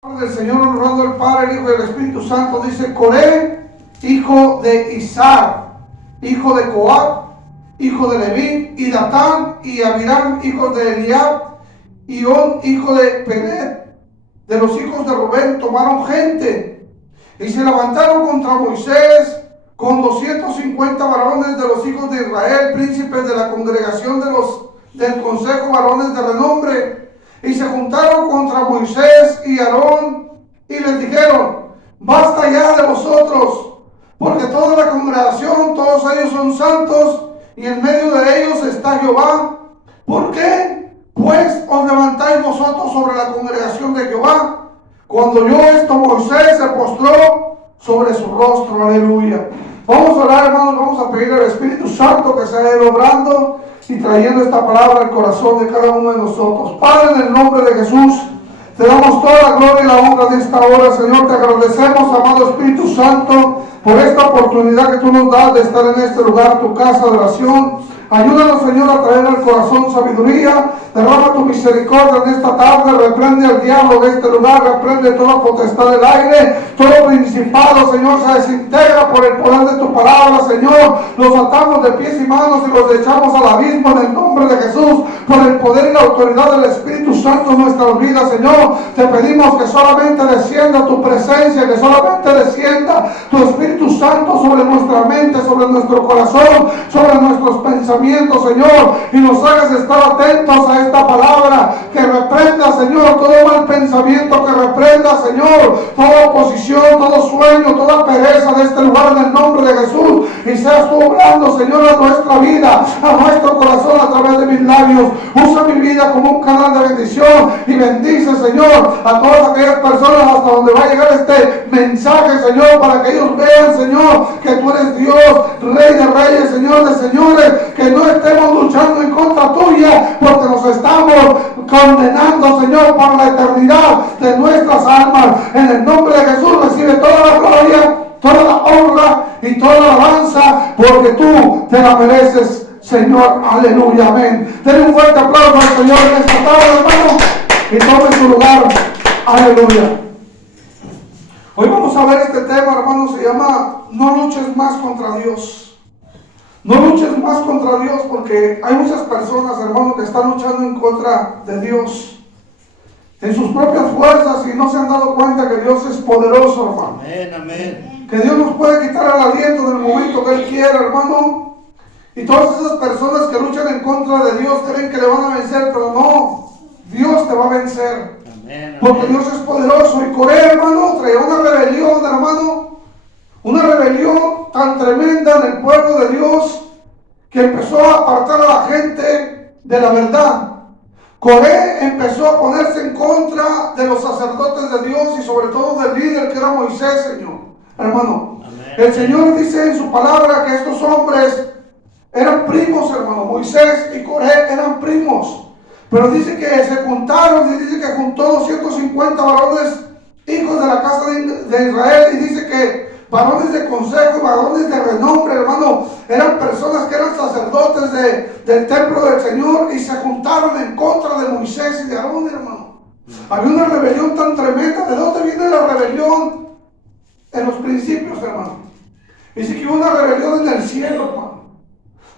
Del Señor, honrando al Padre, el Hijo y el Espíritu Santo, dice: Coré, hijo de Isaac, hijo de Coat, hijo de Leví, y Datán y Abiram, hijos de Eliab, y On, hijo de Pelet, de los hijos de Rubén, tomaron gente y se levantaron contra Moisés con 250 varones de los hijos de Israel, príncipes de la congregación del consejo, varones de renombre. Y se juntaron contra Moisés y Aarón y les dijeron: basta ya de vosotros, porque toda la congregación, todos ellos son santos, y en medio de ellos está Jehová. ¿Por qué pues os levantáis vosotros sobre la congregación de Jehová? Cuando oyó esto, Moisés se postró sobre su rostro. Aleluya. Vamos a orar, hermanos, vamos a pedir al Espíritu Santo que sea Él obrando y trayendo esta palabra al corazón de cada uno de nosotros. Padre, en el nombre de Jesús, te damos toda la gloria y la honra de esta hora, Señor. Te agradecemos, amado Espíritu Santo, por esta oportunidad que tú nos das de estar en este lugar, tu casa de oración. Ayúdanos, Señor, a traer al corazón sabiduría. Derrama tu misericordia en esta tarde. Reprende al diablo de este lugar. Reprende toda potestad del aire. Todo principado, Señor, se desintegra por el poder de tu palabra, Señor. Los atamos de pies y manos y los echamos al abismo en el nombre de Jesús. Por el poder y la autoridad del Espíritu Santo en nuestras vidas, Señor. Te pedimos que solamente descienda tu presencia, que solamente descienda tu Espíritu Santo sobre nuestra mente, sobre nuestro corazón, sobre nuestros pensamientos, Señor, y nos hagas estar atentos a esta palabra, que reprenda, Señor, todo mal pensamiento, que reprenda, Señor, toda oposición, todo sueño, toda pereza de este lugar en el nombre de Jesús, y seas tú obrando, Señor, a nuestra vida, a nuestro corazón a través de mis labios. Usa mi vida como un canal de bendición y bendice, Señor, a todas aquellas personas hasta donde va a llegar este mensaje, Señor, para que ellos vean, Señor, que tú eres Dios, Rey de reyes, Señor de señores, que no estemos luchando en contra tuya, porque nos estamos condenando, Señor, por la eternidad de nuestras almas. En el nombre de Jesús recibe toda la gloria, toda la honra y toda la alabanza, porque tú te la mereces, Señor. Aleluya, amén. Denle un fuerte aplauso al Señor en esta tarde, hermano, y tome su lugar. Aleluya. Hoy vamos a ver este tema, hermano, se llama: no luches más contra Dios. No luches más contra Dios, porque hay muchas personas, hermano, que están luchando en contra de Dios en sus propias fuerzas y no se han dado cuenta que Dios es poderoso, hermano. Amén, amén. Que Dios nos puede quitar el aliento en el momento que Él quiera, hermano. Y todas esas personas que luchan en contra de Dios creen que le van a vencer, pero no, Dios te va a vencer. Amén, Porque amén. Dios es poderoso. Y Coré, hermano, traía una rebelión, hermano. Una rebelión tan tremenda en el pueblo de Dios que empezó a apartar a la gente de la verdad. Coré empezó a ponerse en contra de los sacerdotes de Dios y sobre todo del líder que era Moisés, Señor. Hermano, Amén. El Señor dice en su palabra que estos hombres eran primos, hermano. Moisés y Coré eran primos. Pero dice que se juntaron y dice que juntó 250 varones, hijos de la casa de Israel, y dice que varones de consejo, varones de renombre, hermano, eran personas que eran sacerdotes del templo del Señor y se juntaron en contra de Moisés y de Aarón, hermano. Había una rebelión tan tremenda. ¿De dónde viene la rebelión? En los principios, hermano. Dice que hubo una rebelión en el cielo, hermano.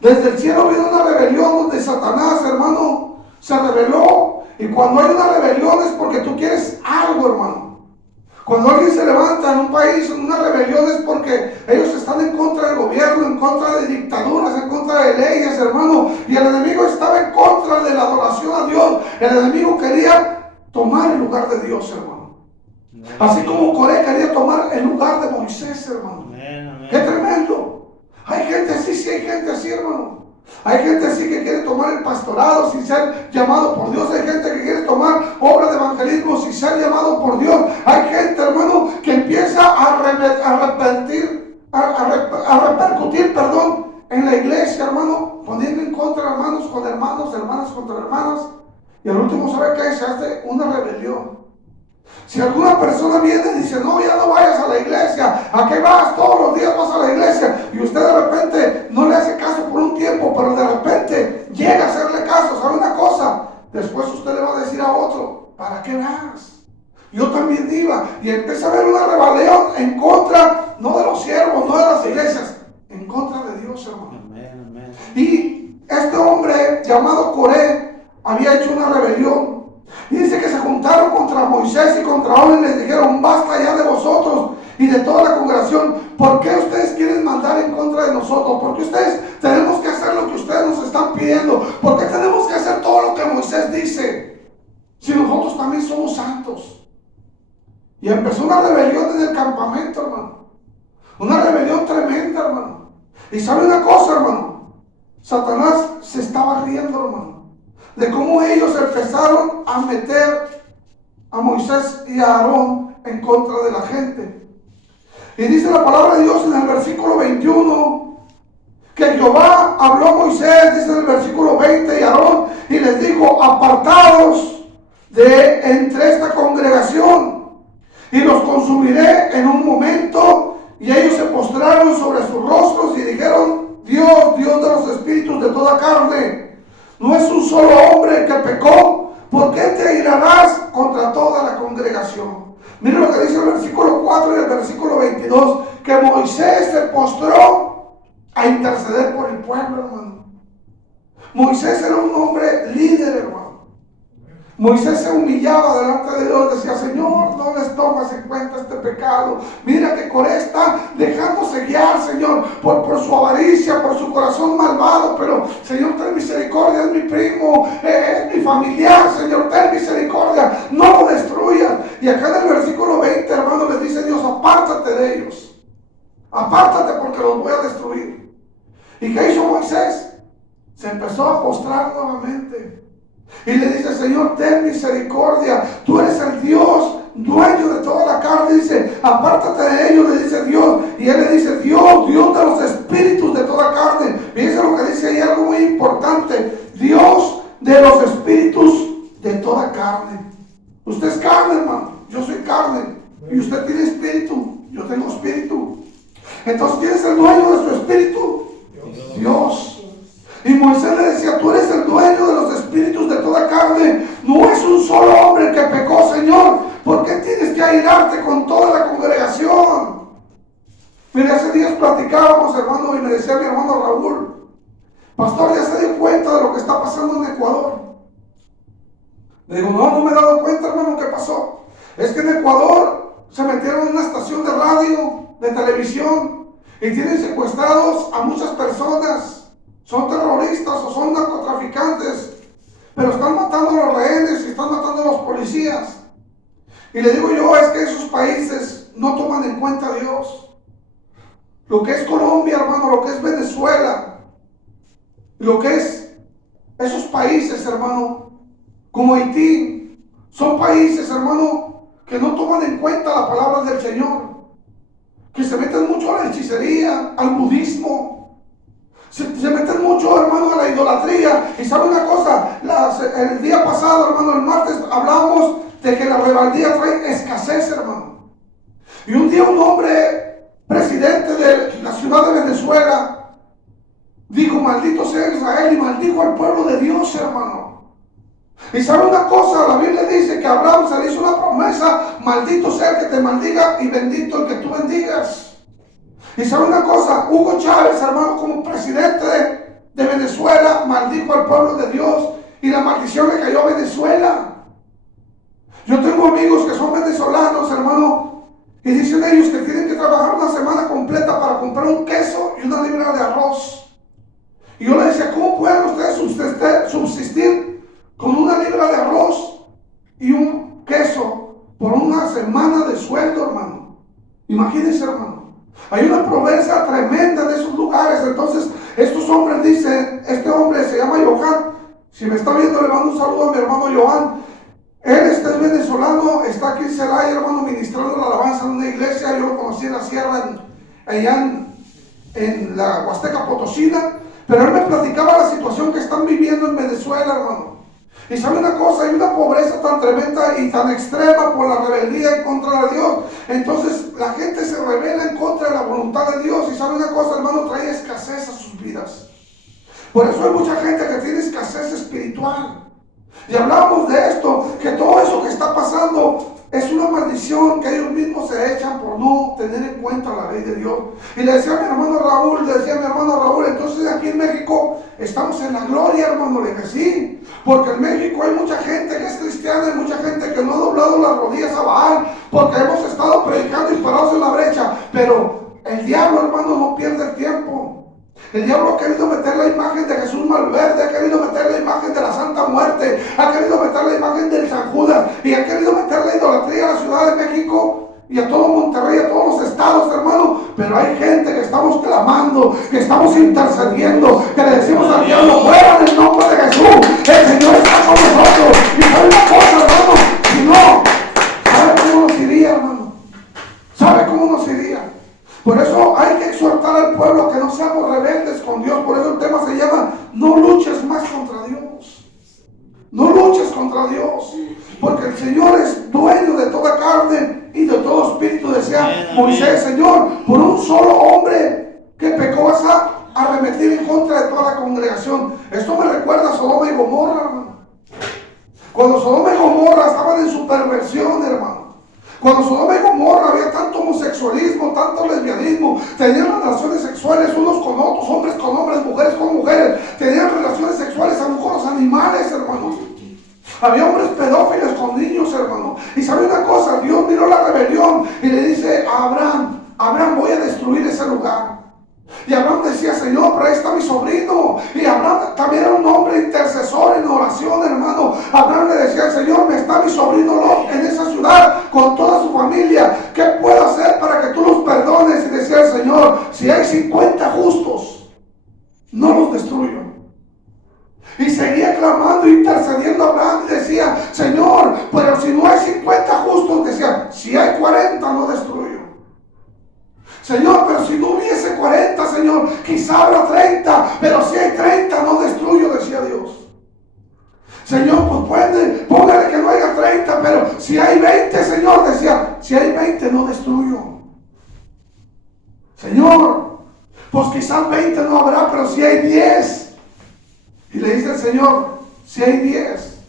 Desde el cielo vino una rebelión donde Satanás, hermano, se rebeló. Y cuando hay una rebelión es porque tú quieres algo, hermano. Cuando alguien se levanta en un país en una rebelión es porque ellos están en contra del gobierno, en contra de dictaduras, en contra de leyes, hermano. Y el enemigo estaba en contra de la adoración a Dios. El enemigo quería tomar el lugar de Dios, hermano. Así como Coré quería tomar el lugar de Moisés, hermano. Amén, amén. ¡Qué tremendo! Hay gente así, sí hay gente así, hermano. Hay gente así que quiere tomar el pastorado sin ser llamado por Dios. Hay gente que quiere tomar obra de evangelismo sin ser llamado por Dios. Hay gente, hermano, que empieza a repercutir, en la iglesia, hermano, poniendo en contra hermanos con hermanos, hermanas contra hermanas. Y al último, ¿sabe qué? Se hace una rebelión. Si alguna persona viene y dice: no, ya no vayas a la iglesia, ¿a qué vas? Todos los días vas a la iglesia, y usted de repente no le hace caso por un tiempo, pero de repente llega a hacerle caso. ¿Sabe una cosa? Después usted le va a decir a otro: ¿para qué vas? Yo también iba y empecé a ver una rebelión en contra, no de los siervos, no de las iglesias, en contra de Dios, hermano. Amén, amén. Y este hombre llamado Coré había hecho una rebelión. Y dice que se juntaron contra Moisés y contra Aarón y les dijeron: basta ya de vosotros y de toda la congregación. ¿Por qué ustedes quieren mandar en contra de nosotros? ¿Por qué ustedes tenemos que hacer lo que ustedes nos están pidiendo? ¿Por qué tenemos que hacer todo lo que Moisés dice? Si nosotros también somos santos. Y empezó una rebelión en el campamento, hermano. Una rebelión tremenda, hermano. Y sabe una cosa, hermano, Satanás se estaba riendo, hermano, de cómo ellos empezaron a meter a Moisés y a Aarón en contra de la gente. Y dice la palabra de Dios en el versículo 21 que Jehová habló a Moisés, dice en el versículo 20, y a Aarón, y les dijo: apartaos de entre esta congregación, y los consumiré en un momento. Y ellos se postraron sobre sus rostros y dijeron: Dios, Dios de los espíritus de toda carne, no es un solo hombre que pecó, ¿por qué te airarás contra toda la congregación? Miren lo que dice el versículo 4 y el versículo 22, que Moisés se postró a interceder por el pueblo, hermano. Moisés era un hombre líder, hermano. Moisés se humillaba delante de Dios, decía: Señor, no les tomas en cuenta este pecado. Mira que Coré está dejándose guiar, Señor, por su avaricia, por su corazón malvado. Pero, Señor, ten misericordia, es mi primo, es mi familiar, Señor, ten misericordia, no lo destruyas. Y acá en el versículo 20, hermano, les dice Dios: apártate de ellos, apártate porque los voy a destruir. ¿Y qué hizo Moisés? Se empezó a postrar nuevamente. Y le dice: Señor, ten misericordia, tú eres el Dios dueño de toda la carne. Dice: apártate de ellos, le dice Dios. Y él le dice: Dios, Dios de los espíritus de toda carne. Fíjense lo que dice ahí, algo muy importante: Dios de los espíritus de toda carne. Usted es carne, hermano, yo soy carne. Y usted tiene espíritu, yo tengo espíritu. Entonces, ¿quién es el dueño de su espíritu? Dios. Y Moisés le decía: tú eres el dueño de los espíritus de toda carne. No es un solo hombre el que pecó, Señor. ¿Por qué tienes que airarte con toda la congregación? Mire, hace días platicábamos, hermano, y me decía mi hermano Raúl: pastor, ¿ya se dio cuenta de lo que está pasando en Ecuador? Le digo: no me he dado cuenta, hermano. ¿Qué pasó? Es que en Ecuador se metieron en una estación de radio, de televisión, y tienen secuestrados a muchas personas. Son terroristas o son narcotraficantes, pero están matando a los rehenes y están matando a los policías. Y le digo yo: es que esos países no toman en cuenta a Dios. Lo que es Colombia, hermano, lo que es Venezuela, lo que es esos países, hermano, como Haití, son países, hermano, que no toman en cuenta la palabra del Señor, que se meten mucho a la hechicería, al budismo. Se meten mucho, hermano, a la idolatría. Y sabe una cosa, el día pasado, hermano, el martes, hablamos de que la rebeldía trae escasez, hermano. Y un día un hombre, presidente de la ciudad de Venezuela, dijo: maldito sea Israel, y maldijo al pueblo de Dios, hermano. Y sabe una cosa, la Biblia dice que a Abraham se le hizo una promesa: maldito sea el que te maldiga y bendito el que tú bendigas. Y sabe una cosa, Hugo Chávez, hermano, como presidente de Venezuela, maldijo al pueblo de Dios y la maldición le cayó a Venezuela. Yo tengo amigos que son venezolanos, hermano, y dicen ellos que tienen que trabajar una semana completa para comprar un queso y una libra de arroz. Y yo le decía: ¿cómo pueden ustedes subsistir con una libra de arroz y un queso por una semana de sueldo, hermano? Imagínense, hermano. Hay una pobreza tremenda en esos lugares. Entonces, estos hombres dicen: este hombre se llama Johan. Si me está viendo, le mando un saludo a mi hermano Johan. Él es venezolano, está aquí en Celaya, hermano, ministrando la alabanza en una iglesia. Yo lo conocí en la sierra, allá en la Huasteca Potosina. Pero él me platicaba la situación que están viviendo en Venezuela, hermano. Y sabe una cosa, hay una pobreza tan tremenda y tan extrema por la rebeldía en contra de Dios. Entonces la gente se rebela en contra de la voluntad de Dios. Y sabe una cosa, hermano, trae escasez a sus vidas. Por eso hay mucha gente que tiene escasez espiritual. Y hablamos de esto, que todo eso que está pasando es una maldición que ellos mismos se echan por no tener en cuenta la ley de Dios. Y le decía a mi hermano Raúl, entonces aquí en México estamos en la gloria, hermano. Le dije, sí, porque en México hay mucha gente que es cristiana y mucha gente que no ha doblado las rodillas a Baal, porque hemos estado predicando y parados en la brecha. Pero el diablo, hermano, no pierde el tiempo. El diablo ha querido meter la imagen de Jesús Malverde, ha querido meter la imagen de la Santa Muerte, ha querido meter la imagen del San Judas y ha querido meter la idolatría a la Ciudad de México y a todo Monterrey, a todos los estados, hermano. Pero hay gente que estamos clamando, que estamos intercediendo, que le decimos al diablo, fuera en el nombre de Jesús, el Señor está con nosotros. Y sabe una cosa, hermano, si no, ¿sabe cómo nos iría, hermano? ¿Sabe cómo nos iría? Por eso hay que exhortar al pueblo que no seamos rebeldes con Dios. Por eso el tema se llama no luches más contra Dios. No luches contra Dios. Porque el Señor es dueño de toda carne y de todo espíritu. Decía Moisés, Señor, por un solo hombre que pecó vas a arremeter en contra de toda la congregación. Esto me recuerda a Sodoma y Gomorra, hermano. Cuando Sodoma y Gomorra estaban en su perversión, hermano. Cuando Sodoma y Gomorra había tanto homosexualismo, tanto lesbianismo, tenían relaciones sexuales unos con otros, hombres con hombres, mujeres con mujeres, tenían relaciones sexuales aún con los animales, hermano. Había hombres pedófilos con niños, hermano. Y sabe una cosa, Dios miró la rebelión y le dice a Abraham, voy a destruir ese lugar. Y Abraham decía, Señor, pero ahí está mi sobrino. Y Abraham también era un hombre intercesor en oración, hermano. Abraham le decía, Señor, está mi sobrino Lot en esa ciudad con toda su familia. ¿Qué puedo hacer para que tú los perdones? Y decía el Señor, si hay 50 justos, no los destruyo. Y seguía clamando, intercediendo a Abraham y decía, Señor, pero si no hay 50 justos, decía, si hay 40, no destruyo. Señor, pero si no hubiese 40, Señor, quizá habrá 30, pero si hay 30, no destruyo, decía Dios. Señor, pues póngale que no haya 30, pero si hay 20, Señor, decía, si hay 20, no destruyo. Señor, pues quizás 20 no habrá, pero si hay 10. Y le dice el Señor, si hay 10,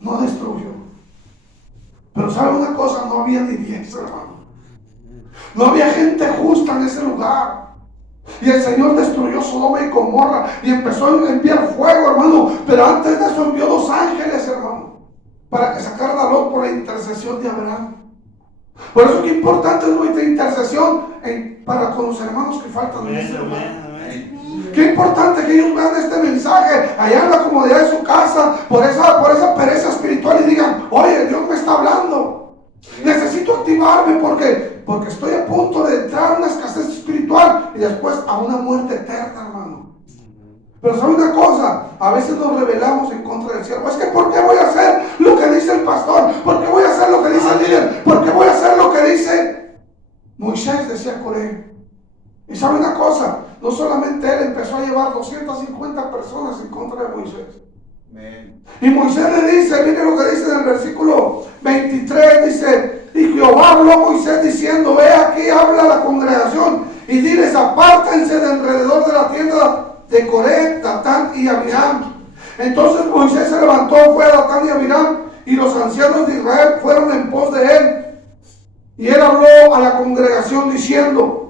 no destruyo. Pero ¿sabe una cosa? No había ni 10, hermano. No había gente justa en ese lugar. Y el Señor destruyó Sodoma y Gomorra y empezó a enviar fuego, hermano. Pero antes de eso envió 2 ángeles, hermano, para que sacaran a Lot por la intercesión de Abraham. Por eso que importante es nuestra intercesión para con los hermanos que faltan en este lugar. Qué importante que ellos vean este mensaje allá en la comodidad de su casa, por esa pereza espiritual, y digan, oye, Dios me está hablando. Necesito activarme porque estoy a punto de entrar a una escasez espiritual y después a una muerte eterna, hermano. Pero ¿sabe una cosa? A veces nos rebelamos en contra del siervo. Es que ¿por qué voy a hacer lo que dice el pastor? ¿Por qué voy a hacer lo que dice el líder? ¿Por qué voy a hacer lo que dice Moisés? Decía Coré. Y ¿sabe una cosa? No solamente él empezó a llevar 250 personas en contra de Moisés. Amen. Y Moisés le dice, mire lo que dice en el versículo 23, dice, y Jehová habló a Moisés diciendo, ve aquí, habla a la congregación y diles, apártense de alrededor de la tienda de Coré, Datán y Abiram. Entonces Moisés se levantó, fue a Datán y Abiram, y los ancianos de Israel fueron en pos de él. Y él habló a la congregación diciendo,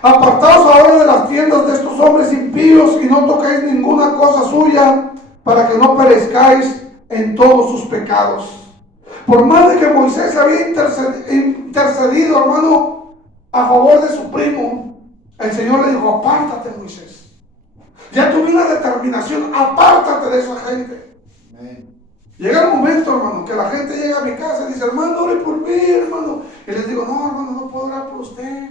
apartaos ahora de las tiendas de estos hombres impíos y no toquéis ninguna cosa suya, para que no perezcáis en todos sus pecados. Por más de que Moisés había intercedido, hermano, a favor de su primo, el Señor le dijo, apártate, Moisés. Ya tuve una determinación, apártate de esa gente. Amén. Llega el momento, hermano, que la gente llega a mi casa y dice, hermano, ore por mí, hermano. Y les digo, no, hermano, no puedo orar por usted.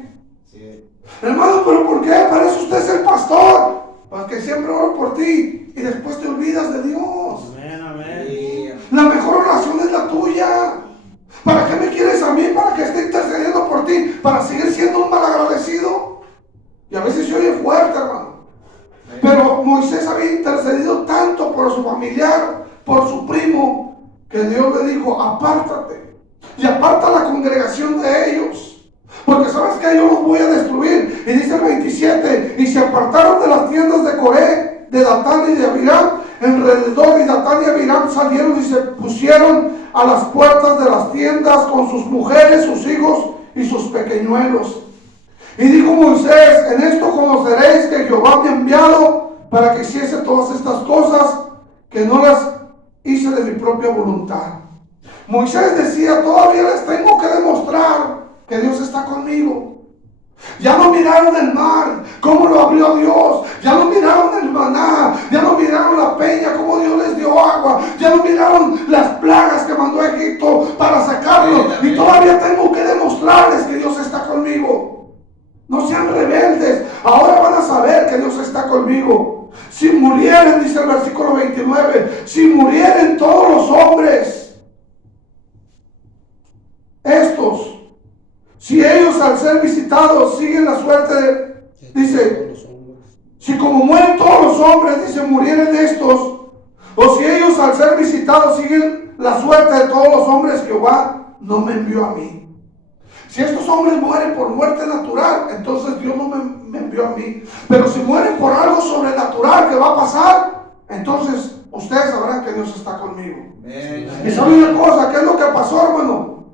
Sí. Hermano, ¿pero por qué? Para eso usted es el pastor. Para que siempre oro por ti y después te olvidas de Dios. Amén, amén. La mejor oración es la tuya. ¿Para qué me quieres a mí? Para que esté intercediendo por ti, para seguir siendo un malagradecido. Y a veces se oye fuerte, hermano. Amén. Pero Moisés había intercedido tanto por su familiar, por su primo, que Dios le dijo, apártate y aparta la congregación de ellos. Porque sabes que yo los voy a destruir. Y dice el 27, y se apartaron de las tiendas de Coré, de Datán y de Abiram, alrededor, y Datán y Abiram salieron y se pusieron a las puertas de las tiendas con sus mujeres, sus hijos y sus pequeñuelos. Y dijo Moisés: en esto conoceréis que Jehová me ha enviado para que hiciese todas estas cosas, que no las hice de mi propia voluntad. Moisés decía: todavía les tengo que demostrar que Dios está conmigo. Ya no miraron el mar, cómo lo abrió Dios. Ya no miraron el maná, ya no miraron la peña, cómo Dios les dio agua. Ya no miraron las plagas que mandó a Egipto para sacarlos. Y todavía tengo que demostrarles que Dios está conmigo. No sean rebeldes, ahora van a saber que Dios está conmigo. Si murieren, dice el versículo 29, si murieren todos los hombres, estos, si ellos al ser visitados siguen la suerte dice, si como mueren todos los hombres, dice, murieren estos, o si ellos al ser visitados siguen la suerte de todos los hombres, Jehová no me envió a mí. Si estos hombres mueren por muerte natural, entonces Dios no me envió a mí. Pero si mueren por algo sobrenatural que va a pasar, entonces ustedes sabrán que Dios está conmigo. Y saben una cosa, ¿qué es lo que pasó, hermano?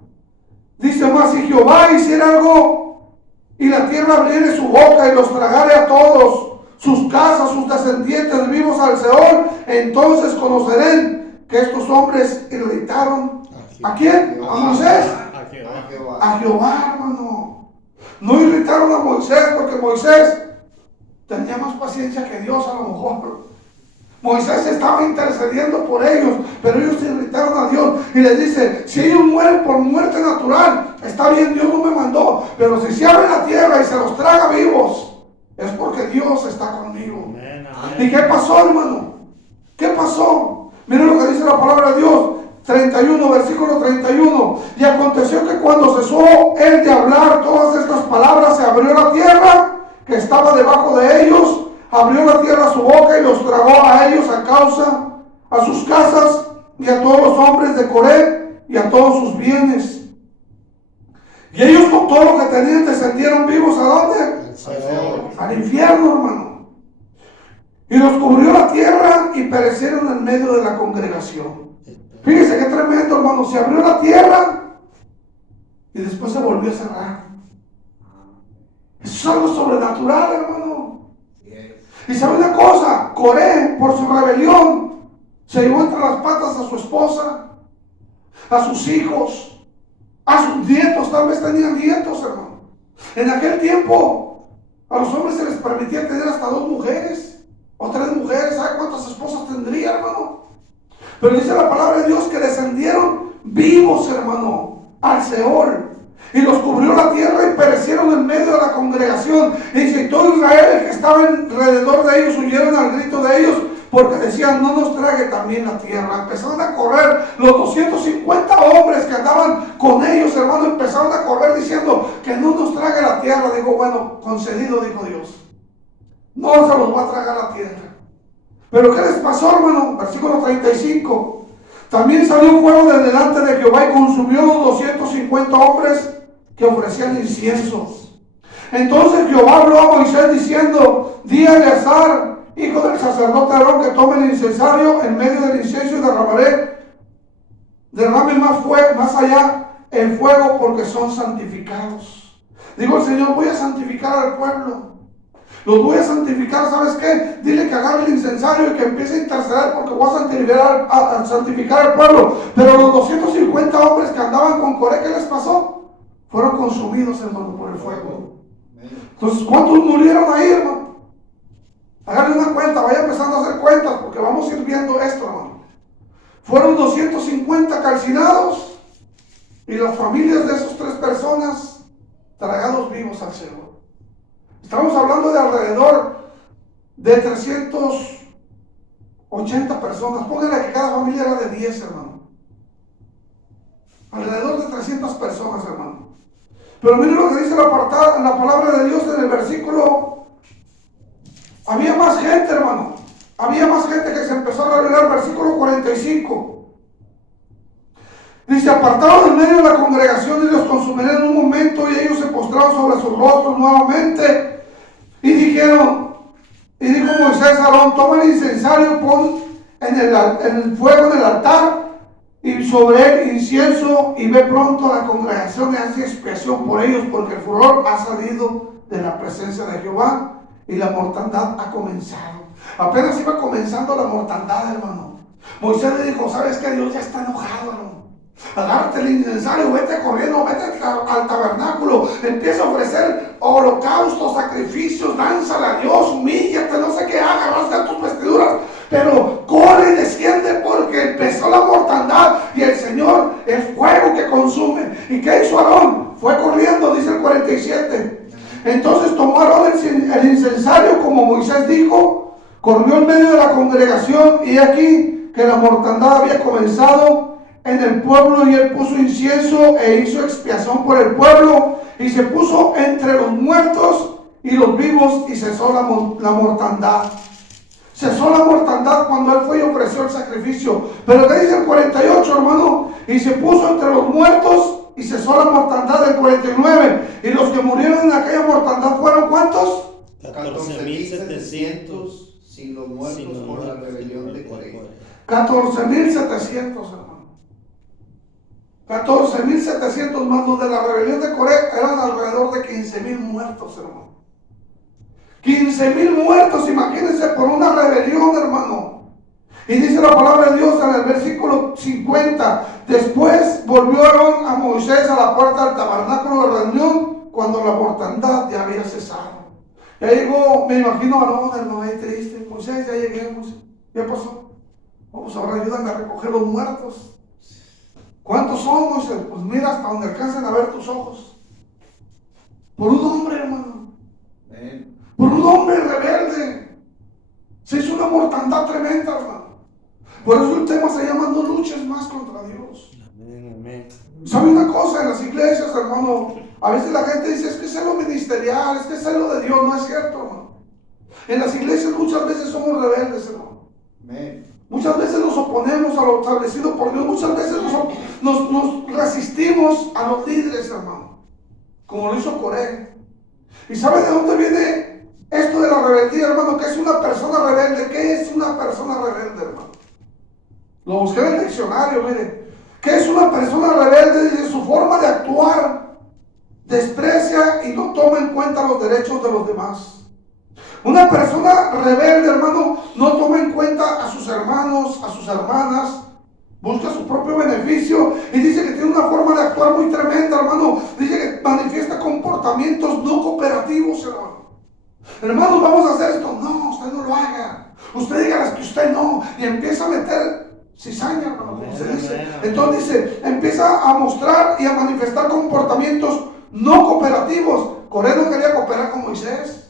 Dice más: si Jehová hiciera algo y la tierra abriere su boca y los tragare a todos, sus casas, sus descendientes vivos al Seol, entonces conocerán que estos hombres irritaron. ¿A quién? ¿A Moisés? A Jehová, hermano. No irritaron a Moisés porque Moisés tenía más paciencia que Dios a lo mejor. Moisés estaba intercediendo por ellos, pero ellos se irritaron a Dios y les dice: si ellos mueren por muerte natural, está bien, Dios no me mandó, pero si se abre la tierra y se los traga vivos, es porque Dios está conmigo. Amén, amén. ¿Y qué pasó, hermano? ¿Qué pasó? Miren lo que dice la palabra de Dios, 31, versículo 31. Y aconteció que cuando cesó él de hablar todas estas palabras, se abrió la tierra que estaba debajo de ellos. Abrió la tierra su boca y los tragó a ellos a causa, a sus casas y a todos los hombres de Coré y a todos sus bienes. Y ellos con todo lo que tenían descendieron vivos ¿a dónde? Al infierno, hermano. Y los cubrió la tierra y perecieron en medio de la congregación. Fíjense qué tremendo, hermano. Se abrió la tierra y después se volvió a cerrar. Eso es algo sobrenatural, hermano. Y sabe una cosa, Coré, por su rebelión, se llevó entre las patas a su esposa, a sus hijos, a sus nietos. Tal vez tenían nietos, hermano. En aquel tiempo a los hombres se les permitía tener hasta 2 mujeres o 3 mujeres. ¿Sabe cuántas esposas tendría, hermano? Pero dice la palabra de Dios que descendieron vivos, hermano, al Seol. Y los cubrió la tierra y perecieron en medio de la congregación. Y dice: todo Israel, el que estaba alrededor de ellos, huyeron al grito de ellos, porque decían: no nos trague también la tierra. Empezaron a correr los 250 hombres que andaban con ellos, hermano. Empezaron a correr diciendo: que no nos trague la tierra. Digo, bueno, concedido, dijo Dios. No se los va a tragar la tierra. Pero ¿qué les pasó, hermano? Versículo 35. También salió fuego de delante de Jehová y consumió los 250 hombres que ofrecían incienso. Entonces Jehová habló a Moisés diciendo: di a Eleazar, hijo del sacerdote Aarón, que tome el incensario en medio del incienso y derrame más allá el fuego, porque son santificados. Digo el Señor: voy a santificar al pueblo. Los voy a santificar. ¿Sabes qué? Dile que agarre el incensario y que empiece a interceder, porque voy a santificar al pueblo. Pero los 250 hombres que andaban con Coré, ¿qué les pasó? Fueron consumidos, hermano, por el fuego. Entonces, ¿cuántos murieron ahí, hermano? Háganle una cuenta, vaya empezando a hacer cuentas, porque vamos a ir viendo esto, hermano. Fueron 250 calcinados y las familias de esas 3 personas tragados vivos al Seol. Estamos hablando de alrededor de 380 personas. Pónganle que cada familia era de 10, hermano. Alrededor de 300 personas, hermano. Pero miren lo que dice la palabra de Dios en el versículo. Había más gente, hermano. Había más gente que se empezó a revelar. Versículo 45. Dice: apartados del medio de la congregación y los consumiré en un momento. Y ellos se postraron sobre sus rostros nuevamente. Y dijeron, y dijo Moisés a Aarón: toma el incensario, pon en el fuego en el altar y sobre él incienso, y ve pronto a la congregación y hace expiación por ellos, porque el furor ha salido de la presencia de Jehová y la mortandad ha comenzado. Apenas iba comenzando la mortandad, hermano. Moisés le dijo, ¿sabes qué? Dios ya está enojado, hermano. Agárrate el incensario, vete corriendo, vete al tabernáculo, empieza a ofrecer holocaustos, sacrificios, lánzale a Dios, humíllate, no sé qué haga, rasga tus vestiduras, pero corre y desciende porque empezó la mortandad y el Señor es fuego que consume. ¿Y qué hizo Aarón? Fue corriendo, dice el 47. Entonces tomó Aarón el incensario como Moisés dijo, corrió en medio de la congregación y aquí que la mortandad había comenzado en el pueblo, y él puso incienso e hizo expiación por el pueblo y se puso entre los muertos y los vivos y cesó la mortandad. Cesó la mortandad cuando él fue y ofreció el sacrificio. Pero ¿qué dice el 48, hermano? Y se puso entre los muertos y cesó la mortandad del 49. Y los que murieron en aquella mortandad fueron ¿cuántos? 14.700 sin los muertos por la rebelión de Coré. 14.700, hermano. 14.700 más. Los de la rebelión de Coré eran alrededor de 15.000 muertos, hermano. 15.000 muertos, imagínense, por una rebelión, hermano. Y dice la palabra de Dios en el versículo 50. Después volvió Aarón a Moisés a la puerta del tabernáculo de reunión cuando la mortandad ya había cesado. Ya llegó, me imagino, Aarón, hermano, ahí triste. Moisés, ya llegué, Moisés. ¿Qué pasó? Vamos, ahora ayúdame a recoger los muertos. ¿Cuántos son, Moisés? Pues mira hasta donde alcancen a ver tus ojos. Por un hombre, hermano. Por un hombre rebelde. Se hizo una mortandad tremenda, hermano. Por eso el tema se llama no luches más contra Dios. ¿Sabe una cosa? En las iglesias, hermano, a veces la gente dice, es que es lo ministerial, es que es lo de Dios. No es cierto, hermano. En las iglesias muchas veces somos rebeldes, hermano. Muchas veces nos oponemos a lo establecido por Dios. Muchas veces nos resistimos a los líderes, hermano. Como lo hizo Coré. ¿Y sabe de dónde viene esto de la rebeldía, hermano? ¿Qué es una persona rebelde? ¿Qué es una persona rebelde, hermano? Lo busqué en el diccionario, mire. ¿Qué es una persona rebelde? Dice, su forma de actuar desprecia y no toma en cuenta los derechos de los demás. Una persona rebelde, hermano, no toma en cuenta a sus hermanos, a sus hermanas, busca su propio beneficio y dice que tiene una forma de actuar muy tremenda, hermano. Dice que manifiesta comportamientos no cooperativos, hermano. Hermanos, vamos a hacer esto. No, usted no lo haga. Usted dígales que usted no. Y empieza a meter cizaña, hermano, como se dice. Entonces dice, empieza a mostrar y a manifestar comportamientos no cooperativos. Coré no quería cooperar con Moisés.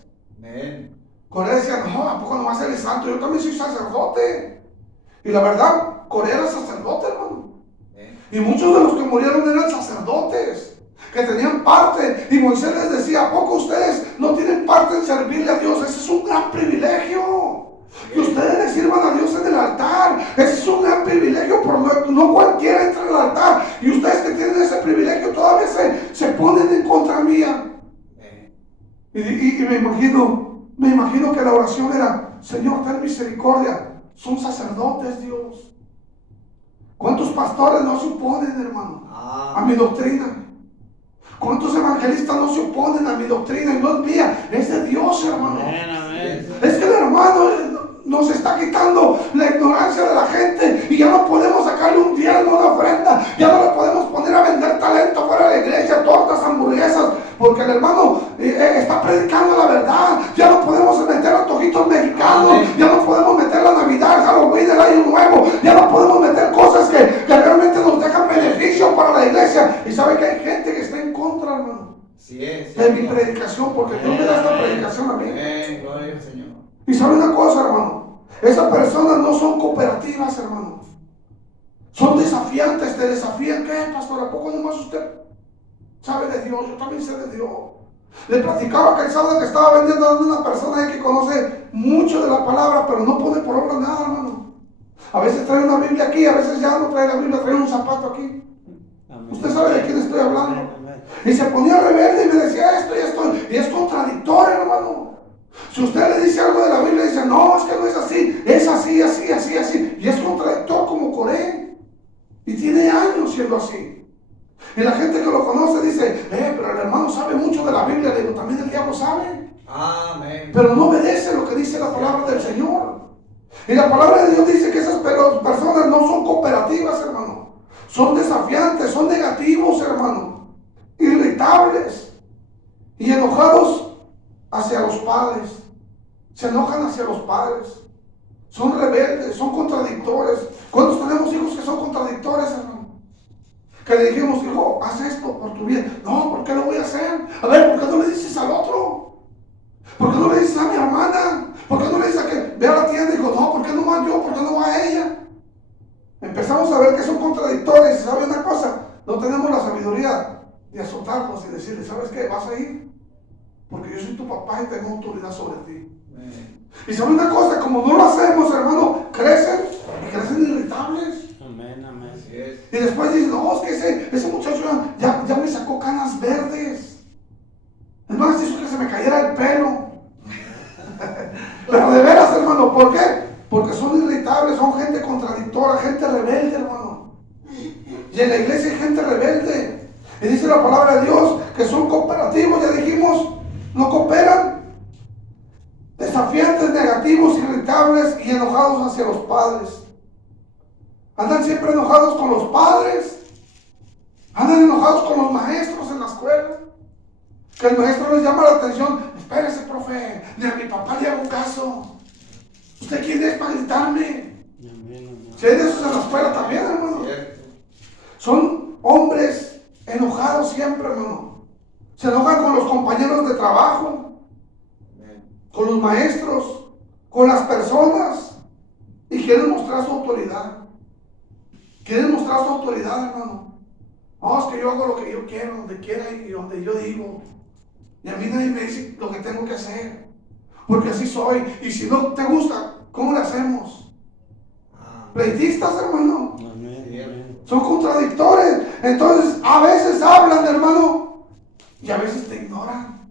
Coré decía, no, ¿a poco no va a ser el santo? Yo también soy sacerdote. Y la verdad, Coré era sacerdote, hermano. Y muchos de los que murieron eran sacerdotes, que tenían parte. Y Moisés les decía, ¿a poco ustedes no tienen parte en servirle a Dios? Ese es un gran privilegio. Que ustedes le sirvan a Dios en el altar. Ese es un gran privilegio, pero no cualquiera entra en el altar. Y ustedes que tienen ese privilegio todavía se ponen en contra mía. Y me imagino que la oración era, Señor, ten misericordia. Son sacerdotes, Dios. ¿Cuántos pastores no se oponen, hermano, a mi doctrina? ¿Cuántos evangelistas no se oponen a mi doctrina? Y no es mía, es de Dios, hermano. Es que el hermano nos está quitando la ignorancia de la gente y ya no podemos sacarle un diezmo, una ofrenda, ya no le podemos poner a vender talento fuera de la iglesia, tortas, hamburguesas, porque el hermano está predicando la verdad. Ya no podemos meter antojitos mexicanos, ya no podemos meter la Navidad, Halloween, el Año Nuevo, ya no podemos meter cosas que realmente nos dejan beneficio para la iglesia. Y sabe que hay gente que está en contra, hermano, de mi predicación, porque Dios me da esta predicación a mí. Gloria al Señor. Y sabe una cosa, hermano, esas personas no son cooperativas, hermano. Son desafiantes, te desafían. ¿Qué, pastor? ¿A poco nomás usted sabe de Dios? Yo también sé de Dios. Le platicaba que el sábado que estaba vendiendo a una persona que conoce mucho de la palabra, pero no pone por obra nada, hermano. A veces trae una Biblia aquí, a veces ya no trae la Biblia, trae un zapato aquí. Usted sabe de quién estoy hablando. Y se ponía rebelde y me decía esto y esto, y es contradictorio, hermano. Si usted le dice algo de la Biblia, dice, no, es que no es así, es así, así, así, así. Y es contradictorio como Coré. Y tiene años siendo así. Y la gente que lo conoce dice, pero el hermano sabe mucho de la Biblia. Le digo, también el diablo sabe. Amén. Pero no obedece lo que dice la palabra del Señor. Y la palabra de Dios dice que esas personas no son cooperativas, hermano. Son desafiantes, son negativos, hermano. Irritables y enojados hacia los padres. Se enojan hacia los padres. Son rebeldes, son contradictores. ¿Cuántos tenemos hijos que son contradictores, hermano? Que le dijimos, hijo, haz esto por tu bien. No, ¿por qué lo voy a hacer? A ver, ¿por qué no le dices al otro? ¿Por qué no le dices a mi hermana? ¿Por qué no le dices a que ve a la tienda? Y digo, no, ¿por qué no va yo? ¿Por qué no va ella? Empezamos a ver que son contradictores. ¿Y sabe una cosa? No tenemos la sabiduría de azotarlos y decirles, ¿sabes qué? Vas a ir. Porque yo soy tu papá y tengo autoridad sobre ti. Y sabe una cosa, como no lo hacemos, hermano, crecen y crecen irritables. Amén, amén. Así es. Y después dicen, no, es que ese muchacho ya me sacó canas verdes. Es más, hizo que se me cayera el pelo. Pero de veras, hermano, ¿por qué? Porque son irritables, son gente contradictora, gente rebelde, hermano. Y en la iglesia hay gente rebelde. Y dice la palabra de Dios que son cooperativos, ya dijimos, no cooperan. Desafiantes, negativos, irritables y enojados hacia los padres. Andan siempre enojados con los padres. Andan enojados con los maestros en la escuela. Que el maestro les llama la atención. Espérese, profe, ni a mi papá le hago caso. ¿Usted quién es para gritarme? Si hay de esos en la escuela también, hermano. Son hombres enojados siempre, hermano. Se enojan con los compañeros de trabajo, con los maestros, con las personas. Y quieren mostrar su autoridad. Quieren mostrar su autoridad, hermano. No, es que yo hago lo que yo quiero, donde quiera y donde yo digo. Y a mí nadie me dice lo que tengo que hacer. Porque así soy. Y si no te gusta, ¿cómo le hacemos? Pleitistas, hermano. Son contradictores. Entonces, a veces hablan, hermano, y a veces te ignoran.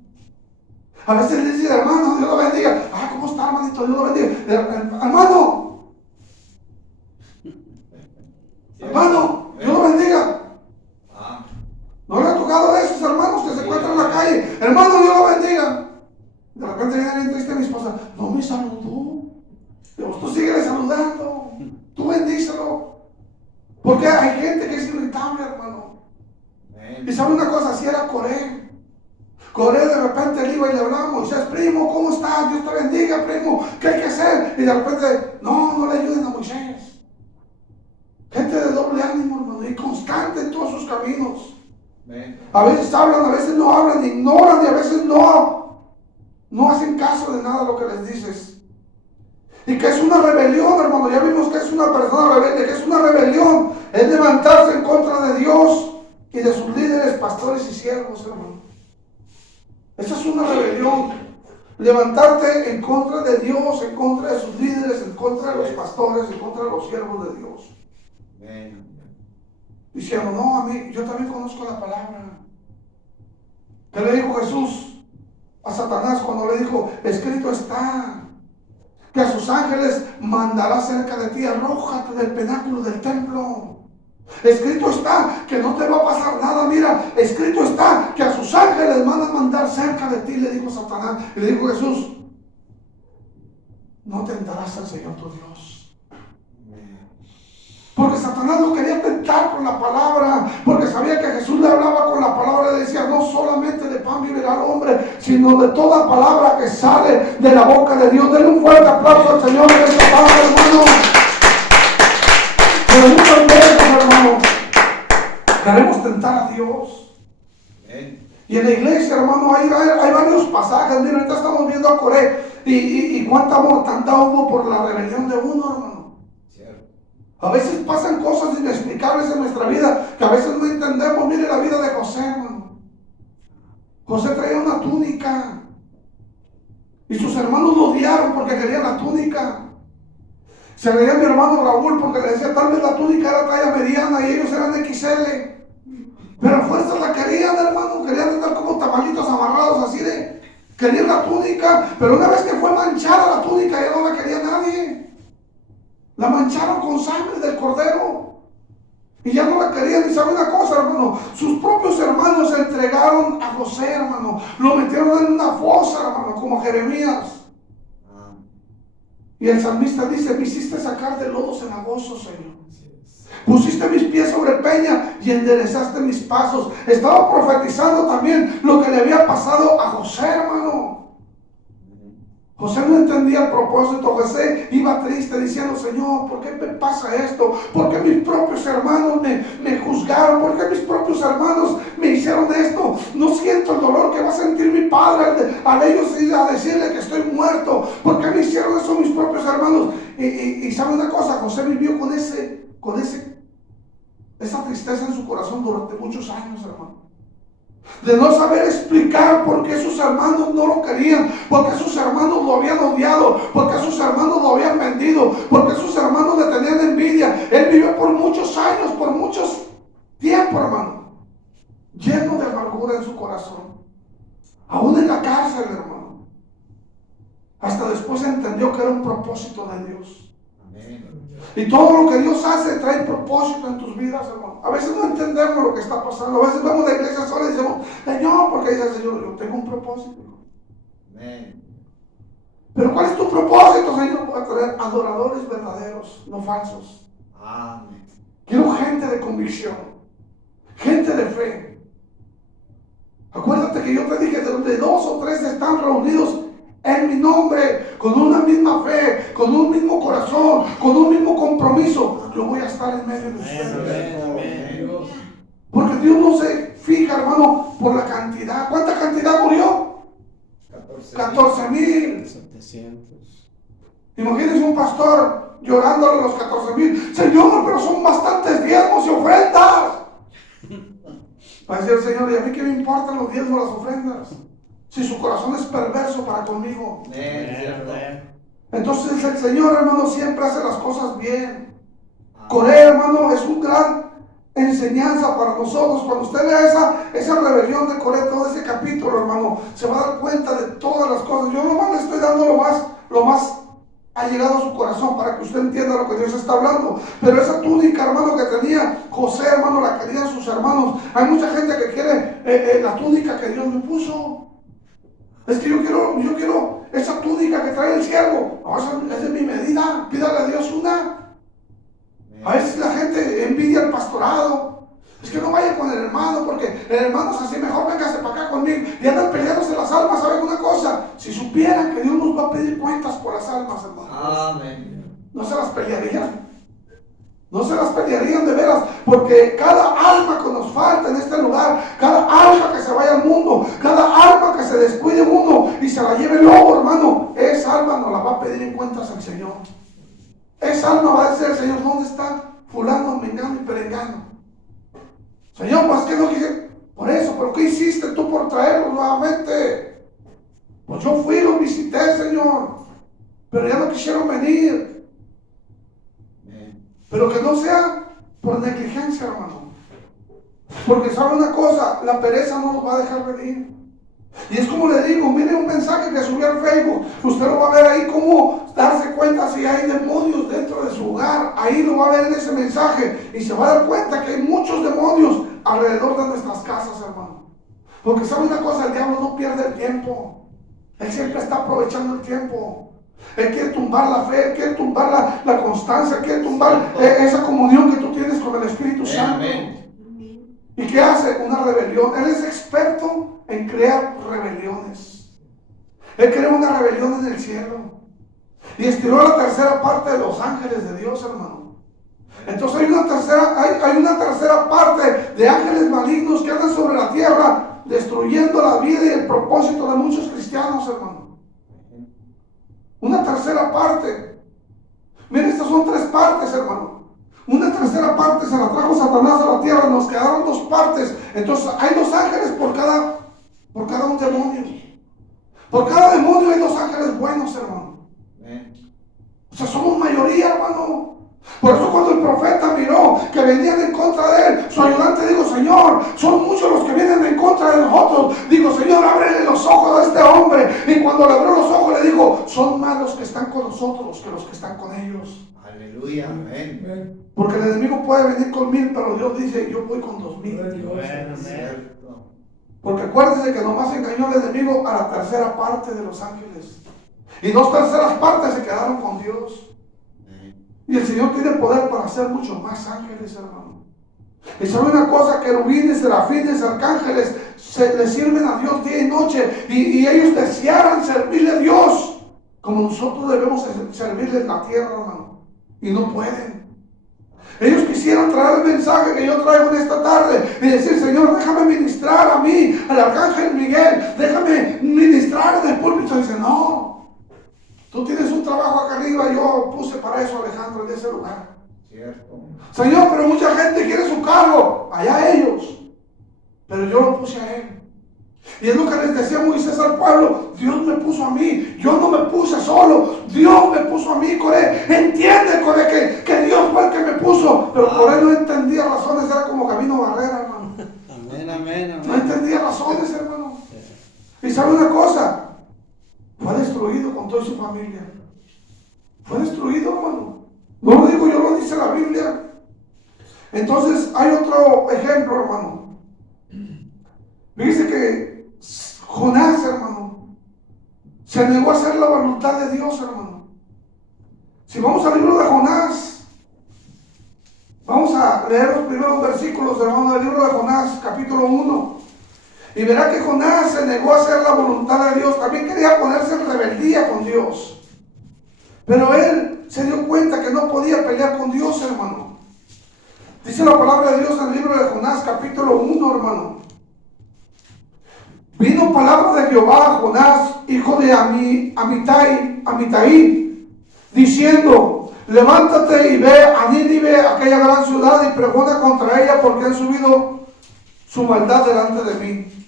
A veces le dicen, hermano, Dios lo bendiga. Ah, ¿cómo está, hermanito? Dios lo bendiga. Hermano, hermano, Dios lo bendiga. ¿No le ha tocado de esos hermanos que se encuentran en la calle? Hermano, Dios lo bendiga. De repente viene bien triste mi esposa. No me saludó. Digo, tú síguele saludando. Tú bendícelo. Porque hay gente que es irritable, hermano. Y sabe una cosa, así era Coré. Coré de repente le iba y le hablaba a Moisés, primo, ¿cómo estás? Dios te bendiga, primo, ¿qué hay que hacer? Y de repente, no le ayuden a Moisés. Gente de doble ánimo, hermano, y constante en todos sus caminos. A veces hablan, a veces no hablan, ignoran y a veces no hacen caso de nada de lo que les dices. Y que es una rebelión, hermano. Ya vimos que es una persona rebelde, que es una rebelión. Es levantarse en contra de Dios y de sus líderes, pastores y siervos, hermano. Esa es una rebelión. Levantarte en contra de Dios, en contra de sus líderes, en contra de los pastores, en contra de los siervos de Dios. Diciendo, no, a mí, yo también conozco la palabra. ¿Qué le dijo Jesús a Satanás cuando le dijo, escrito está, que a sus ángeles mandará cerca de ti, arrójate del penáculo del templo? Escrito está que no te va a pasar nada. Mira, escrito está que a sus ángeles van a mandar cerca de ti, le dijo Satanás. Y le dijo Jesús, no tentarás al Señor tu Dios. Porque Satanás lo quería tentar con la palabra, porque sabía que Jesús le hablaba con la palabra y decía, no solamente de pan vivirá el hombre, sino de toda palabra que sale de la boca de Dios. Denle un fuerte aplauso al Señor en esta palabra, hermano. Pero muchas veces, hermano, queremos tentar a Dios. Y en la iglesia, hermano, hay varios pasajes. Mira, ahorita estamos viendo a Coré y cuánta mortandad hubo por la rebelión de uno, hermano. A veces pasan cosas inexplicables en nuestra vida que a veces no entendemos. Mire la vida de José, hermano. José traía una túnica y sus hermanos lo odiaron porque querían la túnica. Se reía mi hermano Raúl porque le decía, tal vez la túnica era talla mediana y ellos eran XL. Pero a fuerza la querían, hermano. Querían andar como tamalitos amarrados así de... Querían la túnica, pero una vez que fue manchada la túnica ya no la quería nadie. La mancharon con sangre del cordero. Y ya no la querían. Y sabe una cosa, hermano, sus propios hermanos entregaron a José, hermano. Lo metieron en una fosa, hermano, como Jeremías. Y el salmista dice: me hiciste sacar de lodo cenagoso, Señor. Pusiste mis pies sobre peña y enderezaste mis pasos. Estaba profetizando también lo que le había pasado a José, hermano. José no entendía el propósito. José iba triste diciendo: Señor, ¿por qué me pasa esto? ¿Por qué mis propios hermanos me juzgaron? ¿Por qué mis propios hermanos me hicieron esto? No siento el dolor que va a sentir mi padre al ellos ir a decirle que estoy muerto. ¿Por qué me hicieron eso mis propios hermanos? Y sabe una cosa, José vivió con esa tristeza en su corazón durante muchos años, hermano. De no saber explicar por qué sus hermanos no lo querían, por qué sus hermanos lo habían odiado, por qué sus hermanos lo habían vendido, por qué sus hermanos le tenían envidia. Él vivió por muchos años, por muchos tiempos, hermano, lleno de amargura en su corazón, aún en la cárcel, hermano. Hasta después entendió que era un propósito de Dios. Y todo lo que Dios hace trae propósito en tus vidas, hermano. A veces no entendemos lo que está pasando. A veces vamos a la iglesia sola y decimos: Señor, porque dice el Señor, yo tengo un propósito. Amén. Pero ¿cuál es tu propósito, Señor? Para traer adoradores verdaderos, no falsos. Amén. Quiero gente de convicción, gente de fe. Acuérdate que yo te dije: de donde 2 o 3 están reunidos en mi nombre, con una misma fe, con un mismo corazón, con un mismo compromiso, yo voy a estar en medio de ustedes. Porque Dios no se fija, hermano, por la cantidad. ¿Cuánta cantidad murió? 14,000. Imagínense un pastor llorándole a los 14,000. Señor, pero son bastantes diezmos y ofrendas. Va a decir el Señor: ¿y a mí qué me importan los diezmos y las ofrendas? Si su corazón es perverso para conmigo. Entonces el Señor, hermano, siempre hace las cosas bien. Coré, hermano, es un gran enseñanza para nosotros. Cuando usted vea esa rebelión de Coré, todo ese capítulo, hermano, se va a dar cuenta de todas las cosas. Yo nomás le estoy dando lo más ha llegado a su corazón para que usted entienda lo que Dios está hablando. Pero esa túnica, hermano, que tenía José, hermano, la querían sus hermanos. Hay mucha gente que quiere la túnica que Dios me puso. Es que yo quiero esa túnica que trae el siervo. No, esa es de mi medida. Pídale a Dios una. A veces la gente envidia el pastorado. Es que no vaya con el hermano, porque el hermano es así, mejor véngase para acá conmigo. Y andan peleándose las almas. ¿Saben una cosa? Si supieran que Dios nos va a pedir cuentas por las almas, hermano, amén, no se las pelearían. No se las pelearían de veras, porque cada alma que nos falta en este lugar, cada alma que se vaya al mundo, cada alma que se descuide uno y se la lleve el lobo, hermano, esa alma nos la va a pedir en cuentas al Señor. Esa alma va a decir al Señor: ¿dónde está fulano, mengano y perengano? Señor, pues que no quise, por eso, pero ¿qué hiciste tú por traerlos nuevamente? Pues yo fui, los visité, Señor, pero ya no quisieron venir. Pero que no sea por negligencia, hermano. Porque sabe una cosa, la pereza no nos va a dejar venir. Y es como le digo, mire un mensaje que subí al Facebook, usted lo va a ver ahí, cómo darse cuenta si hay demonios dentro de su hogar. Ahí lo va a ver en ese mensaje y se va a dar cuenta que hay muchos demonios alrededor de nuestras casas, hermano. Porque sabe una cosa, el diablo no pierde el tiempo. Él siempre está aprovechando el tiempo. Él quiere tumbar la fe, Él quiere tumbar la constancia, Él quiere tumbar esa comunión que tú tienes con el Espíritu Santo. Amén. ¿Y qué hace? Una rebelión. Él es experto en crear rebeliones. Él creó una rebelión en el cielo y estiró a la tercera parte de los ángeles de Dios, hermano. Entonces hay una tercera parte de ángeles malignos que andan sobre la tierra destruyendo la vida y el propósito de muchos cristianos, hermano. Una tercera parte. Miren, estas son 3 partes, hermano. Una tercera parte se la trajo Satanás a la tierra. Nos quedaron 2 partes. Entonces hay 2 ángeles por cada un demonio. Por cada demonio hay 2 ángeles buenos, hermano. O sea, somos mayoría, hermano. Por eso cuando el profeta miró que venían en contra de él, su ayudante dijo: Señor, son muchos los que vienen en contra de nosotros. Digo: Señor, ábrele los ojos a este hombre. Y cuando le abrió los ojos le dijo: son más los que están con nosotros que los que están con ellos. Aleluya. Amén. Porque el enemigo puede venir con 1000, pero Dios dice, yo voy con 2000. Cierto. Porque acuérdense que nomás engañó el enemigo a la tercera parte de los ángeles. Y 2/3 partes se quedaron con Dios. Y el Señor tiene poder para hacer mucho más ángeles, hermano. Y sabe una cosa, querubines, serafines, arcángeles, le sirven a Dios día y noche. Y ellos desearan servirle a Dios como nosotros debemos servirle en la tierra, hermano. Y no pueden. Ellos quisieran traer el mensaje que yo traigo en esta tarde y decir, Señor, déjame ministrar a mí, al arcángel Miguel, déjame ministrar en el púlpito. Y dice, no, tú tienes un trabajo acá arriba, yo puse para eso a Alejandro en ese lugar. Cierto. Señor, pero mucha gente quiere su cargo, allá ellos, pero yo lo puse a él. Y es lo que les decía Moisés al pueblo, Dios me puso a mí, yo no me puse solo, Dios me puso a mí, Coré. Entiende, Coré, que Dios fue el que me puso, pero Coré no entendía razones, era como Camino Barrera, hermano. Amén, amén, amén. No entendía razones, hermano. Y sabe una cosa, fue destruido con toda su familia. Fue destruido, hermano. No lo digo yo, lo dice la Biblia. Entonces hay otro ejemplo, hermano. Dice que Jonás, hermano, se negó a hacer la voluntad de Dios, hermano. Si vamos al libro de Jonás, vamos a leer los primeros versículos, hermano, del libro de Jonás, capítulo 1. Y verá que Jonás se negó a hacer la voluntad de Dios. También quería ponerse en rebeldía con Dios. Pero él se dio cuenta que no podía pelear con Dios, hermano. Dice la palabra de Dios en el libro de Jonás, capítulo 1, hermano. Vino palabra de Jehová a Jonás, hijo de Amitai, diciendo, levántate y ve a Nínive, aquella gran ciudad, y pregona contra ella, porque han subido su maldad delante de mí.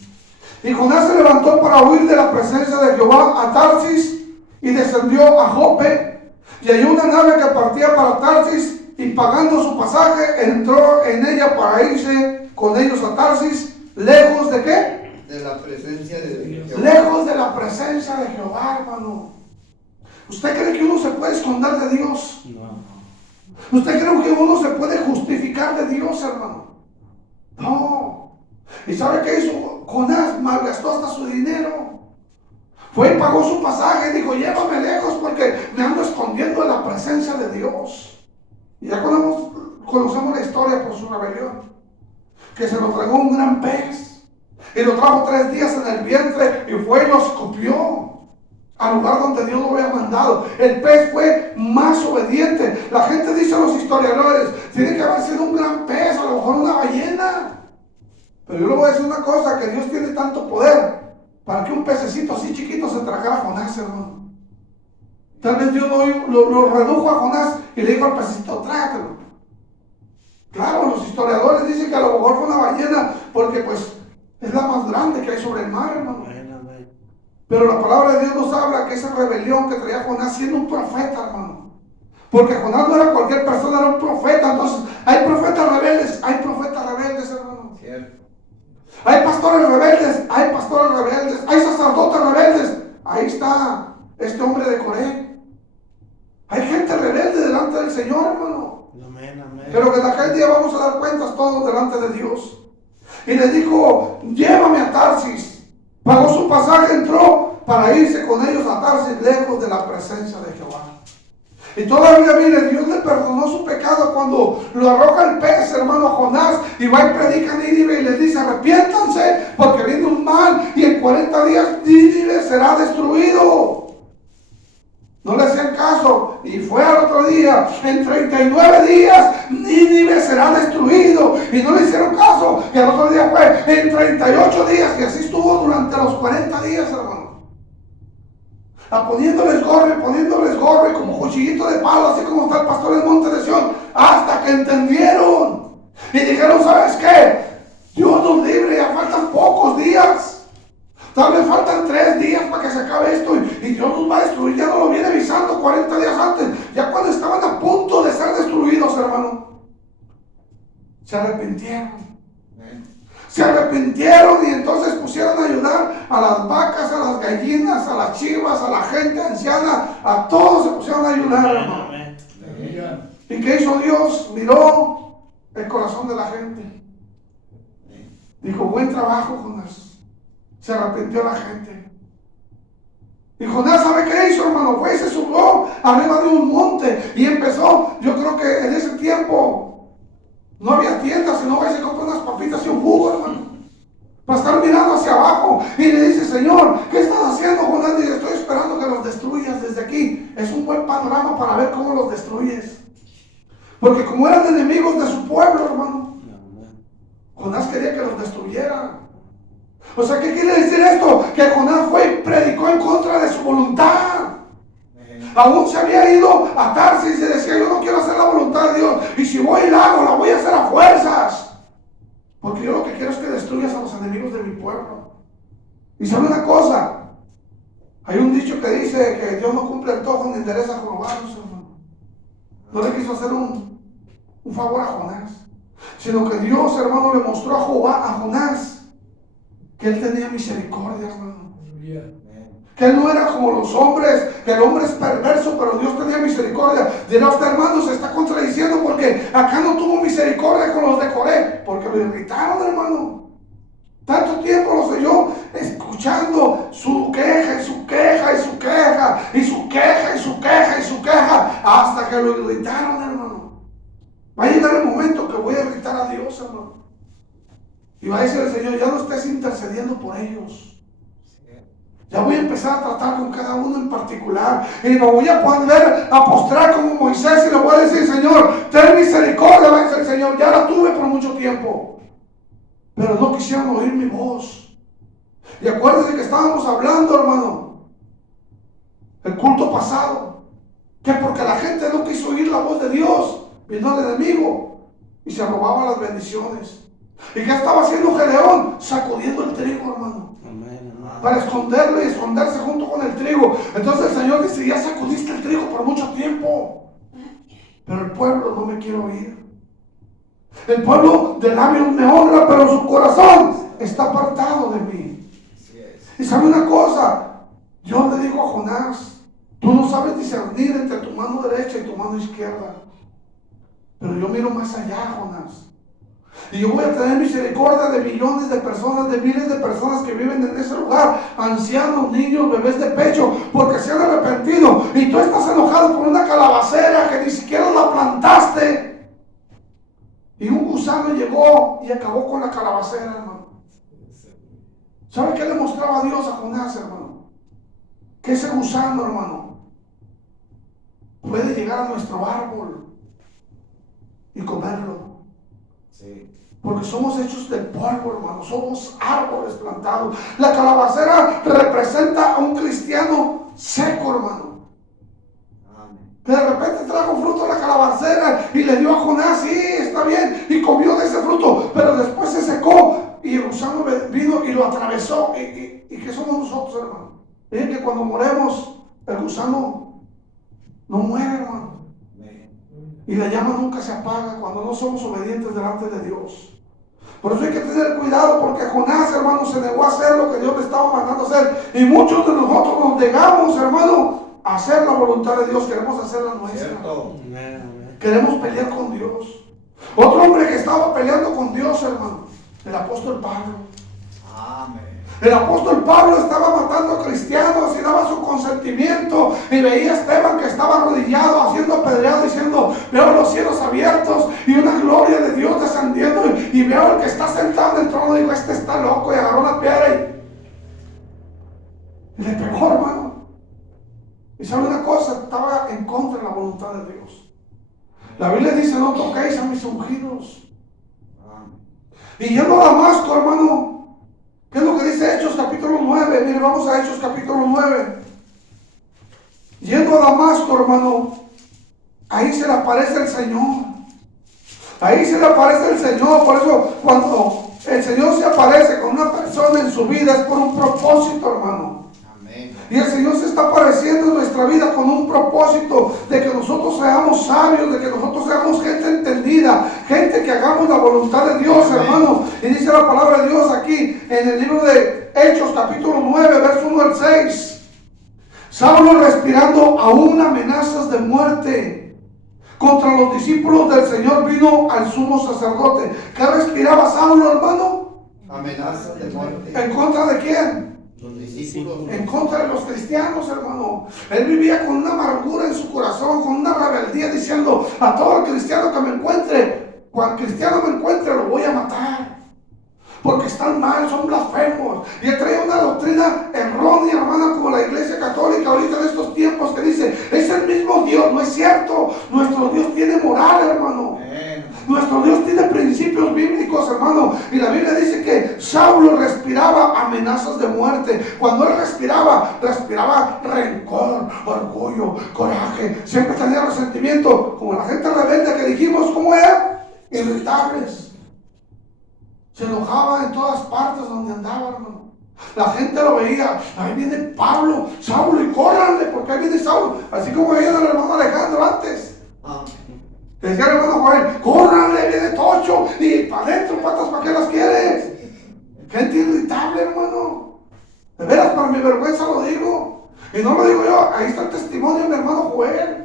Y Jonás se levantó para huir de la presencia de Jehová a Tarsis, y descendió a Jope, y halló una nave que partía para Tarsis, y pagando su pasaje, entró en ella para irse con ellos a Tarsis, lejos de ¿qué? De la presencia de Jehová. Lejos de la presencia de Jehová, hermano. ¿Usted cree que uno se puede esconder de Dios? No. ¿Usted cree que uno se puede justificar de Dios, hermano? No. ¿Y sabe qué hizo? Jonás malgastó hasta su dinero. Fue y pagó su pasaje y dijo, llévame lejos porque me ando escondiendo de la presencia de Dios. Y ya conocemos la historia por su rebelión. Que se lo tragó un gran pez. Y lo trajo 3 días en el vientre y fue y lo escupió al lugar donde Dios lo había mandado. El pez fue más obediente. La gente dice a los historiadores, tiene que haber sido un gran pez, a lo mejor una ballena. Pero yo le voy a decir una cosa, que Dios tiene tanto poder para que un pececito así chiquito se tragara a Jonás, hermano. Tal vez Dios lo redujo a Jonás y le dijo al pececito, trágatelo. Claro, los historiadores dicen que a lo mejor fue una ballena porque pues es la más grande que hay sobre el mar, hermano. Pero la palabra de Dios nos habla que esa rebelión que traía Jonás siendo un profeta, hermano. Porque Jonás no era cualquier persona, era un profeta. Entonces, hay profetas rebeldes, hermano. Cierto. Hay pastores rebeldes, hay sacerdotes rebeldes. Ahí está este hombre de Coré. Hay gente rebelde delante del Señor, hermano. Amén, amén. Pero que en aquel día vamos a dar cuentas todos delante de Dios. Y le dijo, llévame a Tarsis. Pagó su pasaje, entró para irse con ellos a Tarsis, lejos de la presencia de Jehová. Y todavía, mire, Dios le perdonó su pecado cuando lo arroja el pez, hermano Jonás, y va y predica a Nínive y les dice, arrepiéntanse, porque viene un mal, y en 40 días Nínive será destruido. No le hacían caso, y fue al otro día, en 39 días, Nínive será destruido, y no le hicieron caso, y al otro día fue, en 38 días, y así estuvo durante los 40 días, hermano. Poniéndoles gorro, y como cuchillito de palo, así como está el pastor en Monte de Sión, hasta que entendieron, y dijeron, ¿sabes qué? Dios nos libre, ya faltan pocos días. Tal vez faltan 3 días para que se acabe esto y Dios nos va a destruir. Ya no lo viene avisando 40 días antes. Ya cuando estaban a punto de ser destruidos, hermano. Se arrepintieron. Se arrepintieron y entonces pusieron a ayudar a las vacas, a las gallinas, a las chivas, a la gente anciana, a todos se pusieron a ayunar, hermano. Amén. ¿Y qué hizo Dios? Miró el corazón de la gente. Dijo, buen trabajo, Jonás. Se arrepintió la gente. Y Jonás, ¿sabe qué hizo, hermano? Fue y se subió arriba de un monte y empezó. Yo creo que en ese tiempo no había tiendas, sino que se compró unas papitas y un jugo, hermano, para estar mirando hacia abajo. Y le dice, Señor, ¿qué estás haciendo, Jonás? Dice, estoy esperando que los destruyas desde aquí. Es un buen panorama para ver cómo los destruyes. Porque como eran enemigos de su pueblo, hermano, Jonás quería que los destruyera. O sea, ¿qué quiere decir esto? Que Jonás fue y predicó en contra de su voluntad. Aún se había ido a Tarsis y se decía, yo no quiero hacer la voluntad de Dios. Y si voy y la hago, la voy a hacer a fuerzas. Porque yo lo que quiero es que destruyas a los enemigos de mi pueblo. Y sabe una cosa, hay un dicho que dice que Dios no cumple antojos ni endereza jorobados, hermano. No le quiso hacer un favor a Jonás, sino que Dios, hermano, le mostró a Jonás que él tenía misericordia, hermano. Que él no era como los hombres, que el hombre es perverso, pero Dios tenía misericordia. Dirá usted, hermano, se está contradiciendo porque acá no tuvo misericordia con los de Coré, porque lo irritaron, hermano. Tanto tiempo los oyó escuchando su queja y su queja y su queja y su queja y su queja y su queja, hasta que lo irritaron, hermano. Va a llegar el momento que voy a irritar a Dios, hermano. Y va a decir el Señor, ya no estés intercediendo por ellos. Ya voy a empezar a tratar con cada uno en particular. Y me voy a poner a postrar como Moisés y le voy a decir, Señor, ten misericordia. Va a decir el Señor, ya la tuve por mucho tiempo, pero no quisieron oír mi voz. Y acuérdense que estábamos hablando, hermano, el culto pasado, que porque la gente no quiso oír la voz de Dios, vino el enemigo y se robaba las bendiciones. ¿Y qué estaba haciendo Gedeón? Sacudiendo el trigo, hermano, para esconderlo y esconderse junto con el trigo. Entonces el Señor dice, ya sacudiste el trigo por mucho tiempo, pero el pueblo no me quiere oír. El pueblo de labios me honra, pero su corazón está apartado de mí. Y sabe una cosa, Dios le dijo a Jonás, tú no sabes discernir entre tu mano derecha y tu mano izquierda, pero yo miro más allá, Jonás. Y yo voy a tener misericordia de millones de personas, de miles de personas que viven en ese lugar, ancianos, niños, bebés de pecho, porque se han arrepentido. Y tú estás enojado por una calabacera que ni siquiera la plantaste. Y un gusano llegó y acabó con la calabacera, hermano. ¿Sabe qué le mostraba Dios a Jonás, hermano? Que ese gusano, hermano, puede llegar a nuestro árbol y comerlo. Sí. Porque somos hechos del polvo, hermano. Somos árboles plantados. La calabacera representa a un cristiano seco, hermano. Que de repente trajo fruto a la calabacera y le dio a Jonás, sí, está bien, y comió de ese fruto, pero después se secó y el gusano vino y lo atravesó. ¿Y qué somos nosotros, hermano? Miren que cuando moremos, el gusano no muere, hermano. Y la llama nunca se apaga cuando no somos obedientes delante de Dios. Por eso hay que tener cuidado, porque Jonás, hermano, se negó a hacer lo que Dios le estaba mandando a hacer. Y muchos de nosotros nos negamos, hermano, a hacer la voluntad de Dios. Queremos hacer la nuestra. Queremos pelear con Dios. Otro hombre que estaba peleando con Dios, hermano, el apóstol Pablo. Amén. El apóstol Pablo estaba matando a cristianos y daba su consentimiento, y veía a Esteban que estaba arrodillado, haciendo apedreado, diciendo, veo los cielos abiertos y una gloria de Dios descendiendo, y veo al que está sentado en el trono, y digo, este está loco, y agarró la piedra y le pegó, hermano. Y sabe una cosa, estaba en contra de la voluntad de Dios. La Biblia dice, no toquéis a mis ungidos. Y yendo a Damasco, hermano, ¿qué es lo que dice Hechos capítulo 9? Mire, vamos a Hechos capítulo 9. Yendo a Damasco, hermano, ahí se le aparece el Señor. Ahí se le aparece el Señor. Por eso cuando el Señor se aparece con una persona en su vida es por un propósito, hermano. Amén. Y el Señor se está apareciendo en nuestra vida con un propósito de que nosotros seamos sabios, de que nosotros seamos gente entendida, gente que hagamos la voluntad de Dios. Amén. Hermano. Y dice la palabra de Dios aquí en el libro de Hechos capítulo 9, verso 1 al al 6. Saulo respirando aún amenazas de muerte contra los discípulos del Señor, vino al sumo sacerdote. ¿Qué respiraba Saulo, hermano? Amenazas de muerte. ¿En contra de quién? Los discípulos. En contra de los cristianos, hermano. Él vivía con una amargura en su corazón, con una rebeldía, diciendo: a todo cristiano que me encuentre, cuando cristiano me encuentre, lo voy a matar, porque están mal, son blasfemos. Y él trae una doctrina errónea, hermana, como la iglesia católica ahorita en estos tiempos, que dice: es el mismo Dios. No es cierto. Nuestro Dios tiene moral, hermano. Nuestro Dios tiene principios bíblicos, hermano. Y la Biblia dice que Saulo respiraba amenazas de muerte. Cuando él respiraba rencor, orgullo, coraje. Siempre tenía resentimiento. Como la gente rebelde que dijimos, ¿cómo era? Irritables. Se enojaba en todas partes donde andaba, hermano. La gente lo veía: ahí viene Pablo, Saulo, y córranle, porque ahí viene Saulo. Así como veían al hermano Alejandro antes. Decía el hermano Joel: córranle, viene Tocho, y para adentro, patas, ¿para qué las quieres? Gente irritable, hermano. De veras, para mi vergüenza lo digo. Y no lo digo yo, ahí está el testimonio de mi hermano Joel.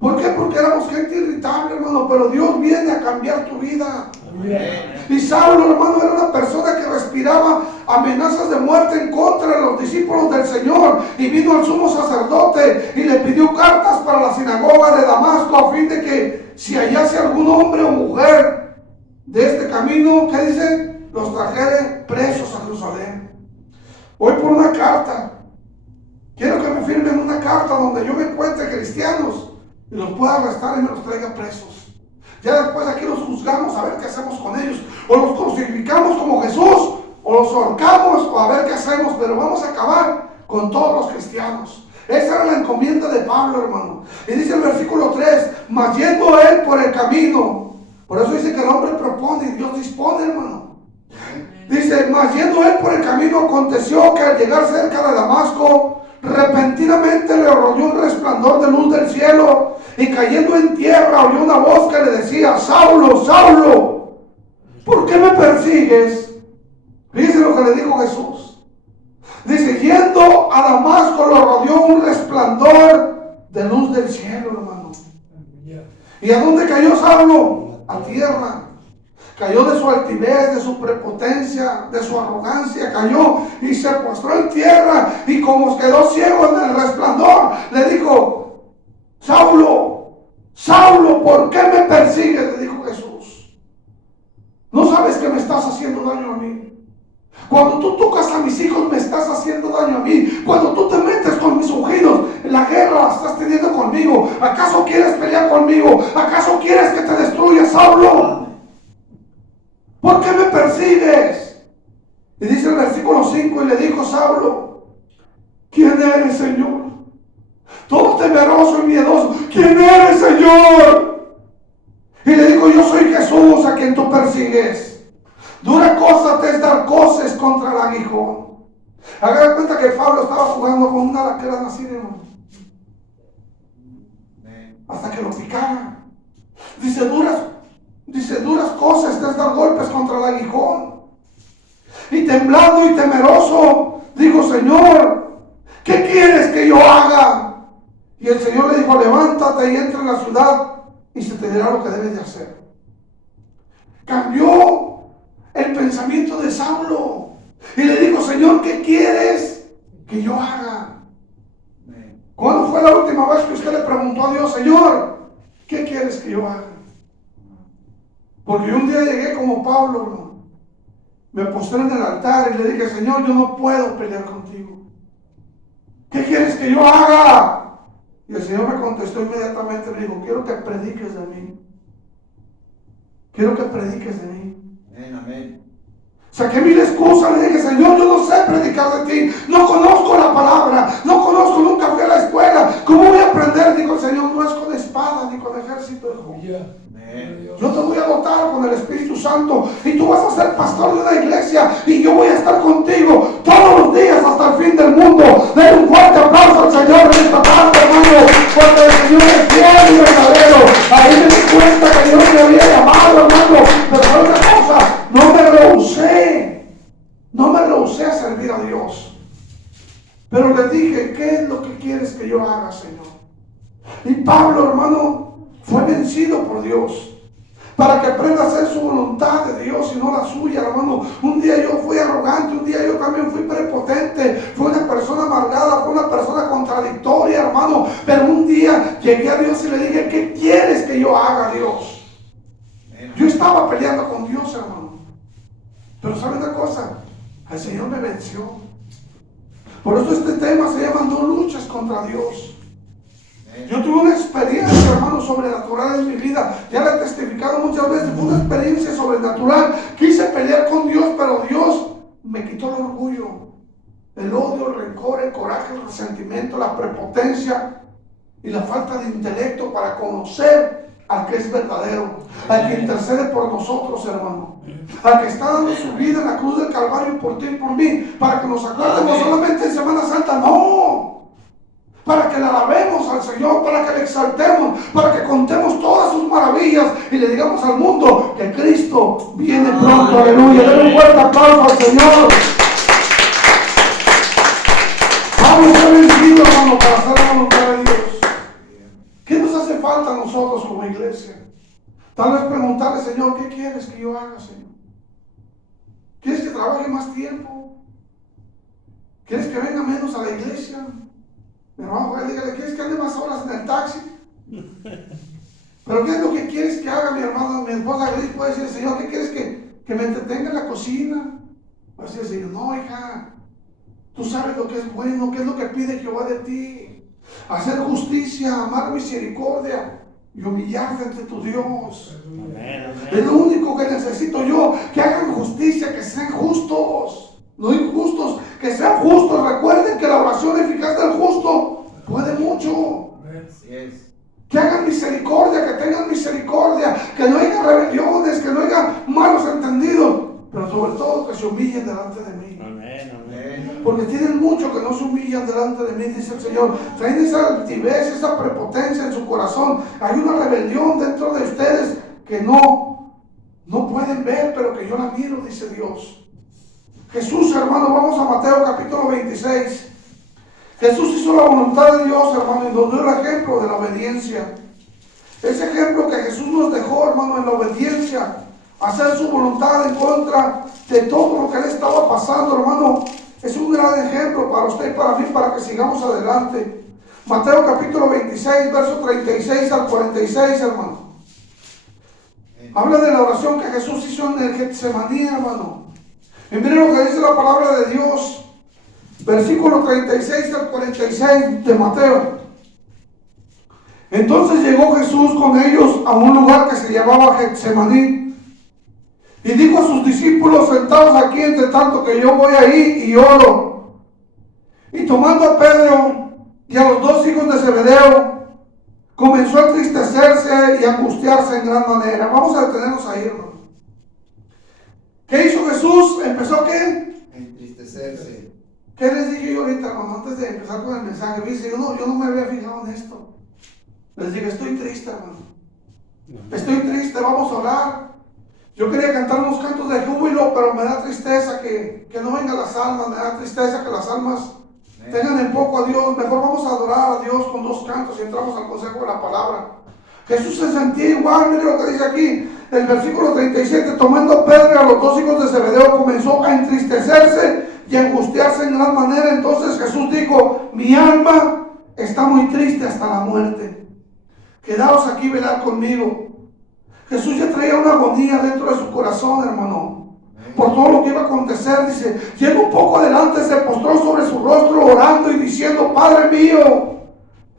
¿Por qué? Porque éramos gente irritable, hermano, pero Dios viene a cambiar tu vida. Y Saulo, hermano, era una persona que respiraba amenazas de muerte en contra de los discípulos del Señor, y vino al sumo sacerdote y le pidió cartas para la sinagoga de Damasco, a fin de que si hallase algún hombre o mujer de este camino, ¿qué dice? Los trajere presos a Jerusalén. Voy por una carta. Quiero que me firmen una carta donde yo me encuentre cristianos y los pueda arrestar y me los traiga presos. Ya después aquí los juzgamos a ver qué hacemos con ellos. O los crucificamos como Jesús, o los ahorcamos, o a ver qué hacemos. Pero vamos a acabar con todos los cristianos. Esa era la encomienda de Pablo, hermano. Y dice el versículo 3: mas yendo él por el camino. Por eso dice que el hombre propone y Dios dispone, hermano. Dice: mas yendo él por el camino, aconteció que al llegar cerca de Damasco, repentinamente le rodeó un resplandor de luz del cielo, y cayendo en tierra oyó una voz que le decía: Saulo, Saulo, ¿por qué me persigues? Dice lo que le dijo Jesús. Dice: yendo a Damasco lo rodeó un resplandor de luz del cielo, hermano. ¿Y a dónde cayó Saulo? A tierra. Cayó de su altivez, de su prepotencia, de su arrogancia. Cayó y se postró en tierra, y como quedó ciego en el resplandor, le dijo: Saulo, Saulo, ¿por qué me persigues? Le dijo Jesús. ¿No sabes que me estás haciendo daño a mí? Cuando tú tocas a mis hijos, me estás haciendo daño a mí. Cuando tú te metes con mis ungidos, la guerra la estás teniendo conmigo. ¿Acaso quieres pelear conmigo? ¿Acaso quieres que te destruya, Saulo? ¿Por qué me persigues? Y dice el versículo 5: y le dijo Saulo: ¿quién eres, Señor? Todo temeroso y miedoso: ¿quién eres, Señor? Y le dijo: yo soy Jesús a quien tú persigues. Dura cosa te es dar coces contra el aguijón. Haga cuenta que Pablo estaba jugando con una laquera así, hermano, hasta que lo picara. Dice: duras cosas te es dar golpes contra el aguijón. Y temblando y temeroso dijo: Señor, ¿qué quieres que yo haga? Y el Señor le dijo: levántate y entra en la ciudad, y se te dirá lo que debes de hacer. Cambió el pensamiento de Saulo y le dijo: Señor, ¿qué quieres que yo haga? ¿Cuándo fue la última vez que usted le preguntó a Dios: Señor, ¿qué quieres que yo haga? Porque yo un día llegué como Pablo, hermano. Me postré en el altar y le dije: Señor, yo no puedo pelear contigo. ¿Qué quieres que yo haga? Y el Señor me contestó inmediatamente, me dijo: quiero que prediques de mí. Quiero que prediques de mí. Amén. Saqué mil excusas, le dije: Señor, yo no sé predicar de ti, no conozco la palabra, no conozco, nunca fui a la escuela, ¿cómo voy a aprender? Dijo el Señor: no es con espada ni con ejército, hijo. Yo te voy a dotar con el Espíritu Santo, y tú vas a ser pastor de una iglesia, y yo voy a estar contigo todos los días hasta el fin del mundo. Den un fuerte aplauso al Señor en esta tarde, hermano, porque el Señor es fiel y verdadero. Ahí me di cuenta que Dios me había llamado, hermano. Pero hay otra cosa: no me rehusé a servir a Dios. Pero le dije, ¿qué es lo que quieres que yo haga, Señor? Y Pablo, hermano, fue vencido por Dios. Para que aprenda a hacer su voluntad de Dios y no la suya, hermano. Un día yo fui arrogante, un día yo también fui prepotente, fui una persona amargada, fui una persona contradictoria, hermano. Pero un día llegué a Dios y le dije, ¿qué quieres que yo haga, Dios? Yo estaba peleando con Dios, hermano. Pero ¿sabe una cosa? El Señor me venció. Por eso este tema se llama No luches contra Dios. Yo tuve una experiencia, hermano, sobrenatural en mi vida. Ya la he testificado muchas veces. Fue una experiencia sobrenatural. Quise pelear con Dios, pero Dios me quitó el orgullo, el odio, el rencor, el coraje, el resentimiento, la prepotencia y la falta de intelecto para conocer al que es verdadero, al que intercede por nosotros, hermano, al que está dando su vida en la cruz del Calvario por ti y por mí, para que nos acordemos solamente en Semana Santa, no. Para que le alabemos al Señor, para que le exaltemos, para que contemos todas sus maravillas y le digamos al mundo que Cristo viene pronto. Aleluya. Denle un fuerte aplauso al Señor. Vamos a vencido, hermano, para hacer la voluntad de Dios. ¿Qué nos hace falta a nosotros como iglesia? Tal vez preguntarle, Señor, ¿qué quieres que yo haga, Señor? ¿Quieres que trabaje más tiempo? ¿Quieres que venga menos a la iglesia? Mi hermano, dígale, ¿quieres que ande más horas en el taxi? Pero ¿qué es lo que quieres que haga, mi hermano? Mi esposa Gris puede decir, Señor, ¿qué quieres que me entretenga en la cocina? Va a decir, Señor, no, hija, tú sabes lo que es bueno, qué es lo que pide Jehová de ti. Hacer justicia, amar misericordia y humillarte ante tu Dios. Amén, amén. Es lo único que necesito yo, que hagan justicia, que sean justos. No injustos, que sean justos. Recuerden que la oración eficaz del justo puede mucho. Así es. Que hagan misericordia, que tengan misericordia, que no haya rebeliones, que no haya malos entendidos, pero sobre todo que se humillen delante de mí. Amén, amén. Porque tienen mucho que no se humillan delante de mí, dice el Señor. Traen esa altivez, esa prepotencia en su corazón. Hay una rebelión dentro de ustedes que no pueden ver, pero que yo la miro, dice Dios. Jesús, hermano, vamos a Mateo capítulo 26. Jesús hizo la voluntad de Dios, hermano, y nos dio el ejemplo de la obediencia. Ese ejemplo que Jesús nos dejó, hermano, en la obediencia, hacer su voluntad en contra de todo lo que le estaba pasando, hermano, es un gran ejemplo para usted y para mí, para que sigamos adelante. Mateo capítulo 26, verso 36 al 46, hermano. Habla de la oración que Jesús hizo en el Getsemaní, hermano. Y miren lo que dice la palabra de Dios, versículo 36 al 46 de Mateo. Entonces llegó Jesús con ellos a un lugar que se llamaba Getsemaní, y dijo a sus discípulos, sentados aquí entre tanto que yo voy ahí y oro. Y tomando a Pedro y a los dos hijos de Zebedeo, comenzó a entristecerse y a angustiarse en gran manera. Vamos a detenernos ahí, hermano. ¿Qué hizo Jesús? ¿Empezó qué? Entristecerse. ¿Qué les dije yo ahorita, hermano, antes de empezar con el mensaje? Dice, yo no me había fijado en esto. Les dije, estoy triste, hermano. Estoy triste, vamos a orar. Yo quería cantar unos cantos de júbilo, pero me da tristeza que no vengan las almas, me da tristeza que las almas tengan en poco a Dios. Mejor vamos a adorar a Dios con dos cantos y entramos al consejo de la palabra. Jesús se sentía igual, mire lo que dice aquí, el versículo 37, tomando a Pedro y a los dos hijos de Zebedeo, comenzó a entristecerse y a angustiarse en gran manera. Entonces Jesús dijo, mi alma está muy triste hasta la muerte. Quedaos aquí, velad conmigo. Jesús ya traía una agonía dentro de su corazón, hermano, por todo lo que iba a acontecer. Dice, llegó un poco adelante, se postró sobre su rostro orando y diciendo, Padre mío,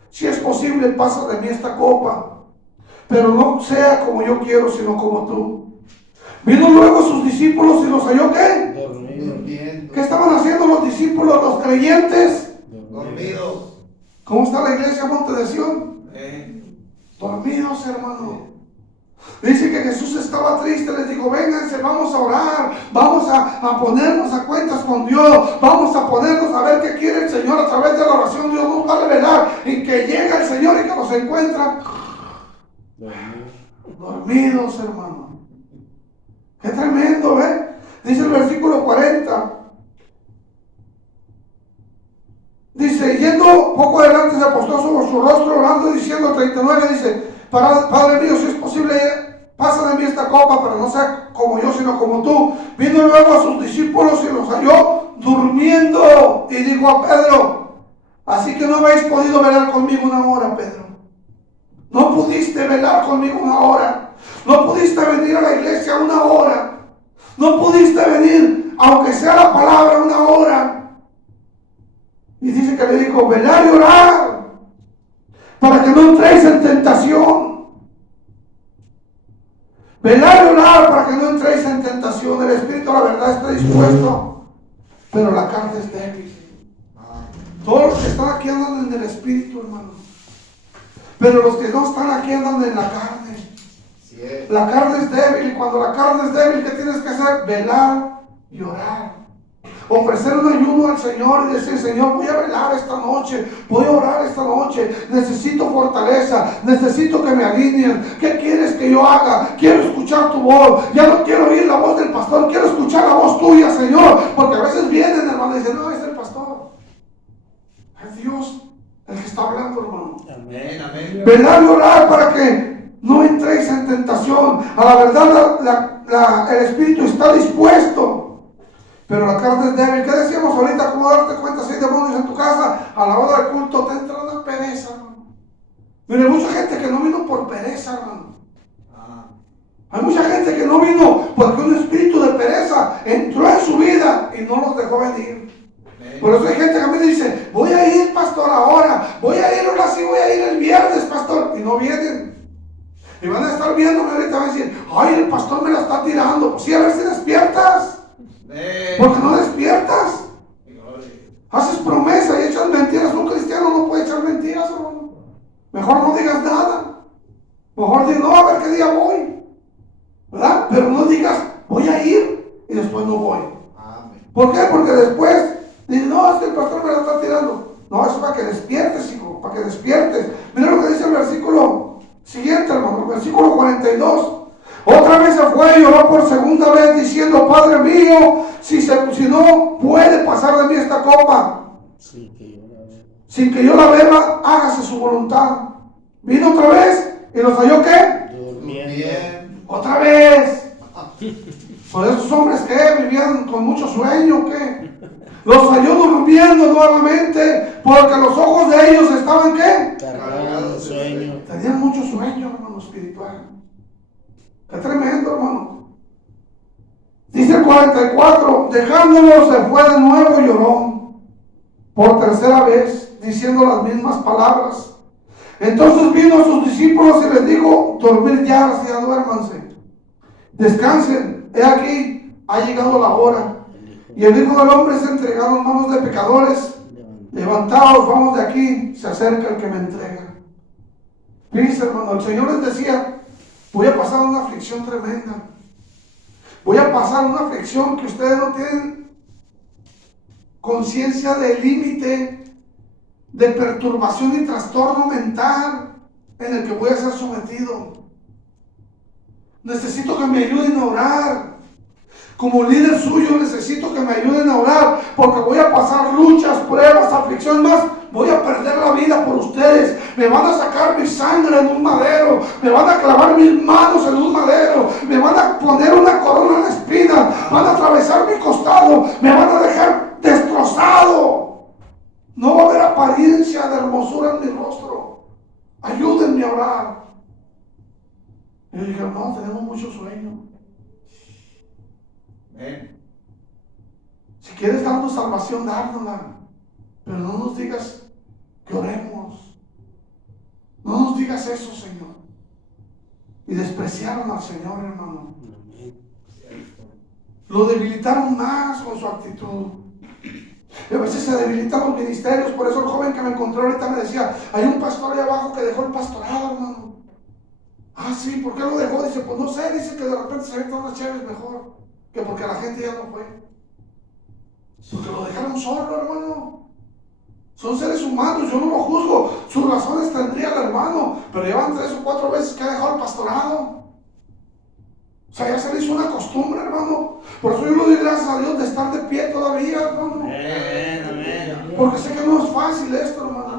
si es posible, pasa de mí esta copa, pero no sea como yo quiero, sino como tú. Vino luego sus discípulos y los halló, ¿qué? Durmiendo. ¿Qué estaban haciendo los discípulos, los creyentes? Dormidos. ¿Cómo está la iglesia Monte de Sión? Dormidos, hermano. Dice que Jesús estaba triste, les dijo, vénganse, vamos a orar, vamos a ponernos a cuentas con Dios, vamos a ponernos a ver qué quiere el Señor a través de la oración. Dios nos va a revelar y que llega el Señor y que nos encuentra dormidos, hermano. Qué tremendo, 40, dice el versículo 40. luego, poco adelante, se apostó sobre su rostro orando, diciendo, 39, dice, Padre mío, si es posible, pasa de mí esta copa, pero no sea como yo, sino como tú. Vino luego a sus discípulos y los halló durmiendo. Y dijo a Pedro, así que no habéis podido velar conmigo una hora, Pedro. No pudiste velar conmigo una hora. No pudiste venir a la iglesia una hora. No pudiste venir, aunque sea la palabra, una hora. Y dice que le dijo, velar y orar, para que no entréis en tentación. Velar y orar para que no entréis en tentación. El espíritu, la verdad, está dispuesto, pero la carne es débil. Todos los que están aquí andan en el espíritu, hermano. Pero los que no están aquí andan en la carne. La carne es débil, y cuando la carne es débil, ¿qué tienes que hacer? Velar y orar. Ofrecer un ayuno al Señor y decir, Señor, voy a velar esta noche, voy a orar esta noche, necesito fortaleza, necesito que me alineen. ¿Qué quieres que yo haga? Quiero escuchar tu voz, ya no quiero oír la voz del pastor, quiero escuchar la voz tuya, Señor, porque a veces vienen, hermano, y dicen, no, es el pastor, es Dios el que está hablando, hermano. Amén, amén. Velar y orar para que no entréis en tentación. A la verdad, el espíritu está dispuesto, pero la carne es débil. ¿Qué decíamos ahorita? ¿Cómo darte cuenta si hay demonios en tu casa? A la hora del culto te entra una pereza, hermano. Mire, mucha gente que no vino por pereza, hermano. Hay mucha gente que no vino porque un espíritu de pereza entró en su vida y no los dejó venir. Por eso hay gente que a mí dice, voy a ir, pastor, ahora, voy a ir, ahora sí voy a ir el viernes, pastor, y no vienen. Y van a estar viéndome ahorita, van a decir, ay, el pastor me la está tirando. Pues sí, a ver si despiertas. Porque no despiertas. Haces promesa y echas mentiras. Un cristiano no puede echar mentiras, hermano. Mejor no digas nada. Mejor di, no, a ver qué día voy, ¿verdad? Pero no digas, voy a ir y después no voy. ¿Por qué? Porque después dices, no, es que el pastor me la está tirando. No, eso es para que despiertes, hijo, para que despiertes. Mira lo que dice el versículo siguiente, hermano, el versículo 42. Otra vez se fue y oró por segunda vez diciendo, Padre mío, si no puede pasar de mí esta copa, sin que yo la beba, hágase su voluntad. Vino otra vez y los halló, ¿qué? Durmiendo. Otra vez. Por esos hombres que vivían con mucho sueño, ¿qué? Los halló durmiendo nuevamente, porque los ojos de ellos estaban, ¿qué? Cargados de sueño. Tenían mucho sueño, hermano, espiritual. Qué tremendo, hermano. Dice el 44, dejándolo se fue de nuevo y lloró por tercera vez, diciendo las mismas palabras. Entonces vino a sus discípulos y les dijo, dormir ya, así ya duérmanse, descansen, he aquí, ha llegado la hora. Y el Hijo del Hombre es entregado en manos de pecadores. Levantaos, vamos de aquí, se acerca el que me entrega. Fíjense, hermano, el Señor les decía, voy a pasar una aflicción tremenda. Voy a pasar una aflicción que ustedes no tienen conciencia del límite de perturbación y trastorno mental en el que voy a ser sometido. Necesito que me ayuden a orar. Como líder suyo necesito que me ayuden a orar, porque voy a pasar luchas, pruebas, aflicciones más. Voy a perder la vida por ustedes. Me van a sacar mi sangre en un madero. Me van a clavar mis manos en un madero. Me van a poner una corona de espinas. Van a atravesar mi costado. Me van a dejar destrozado. No va a haber apariencia de hermosura en mi rostro. Ayúdenme a orar. Y yo dije, no, tenemos mucho sueño. Si quieres darnos salvación, dárnosla. Pero no nos digas que oremos. No nos digas eso, Señor. Y despreciaron al Señor, hermano. Lo debilitaron más con su actitud. Y a veces se debilitan los ministerios. Por eso el joven que me encontró ahorita me decía, hay un pastor ahí abajo que dejó el pastorado, hermano. Ah, sí, ¿por qué lo dejó? Dice, pues no sé, dice que de repente se avientan unas chéveres mejor. Que porque la gente ya no fue. Porque lo dejaron solo, hermano. Son seres humanos, yo no lo juzgo. Sus razones tendría el hermano. Pero llevan 3 o 4 veces que ha dejado el pastorado. O sea, ya se le hizo una costumbre, hermano. Por eso yo le doy gracias a Dios de estar de pie todavía, hermano. Amén, amén. Porque sé que no es fácil esto, hermano.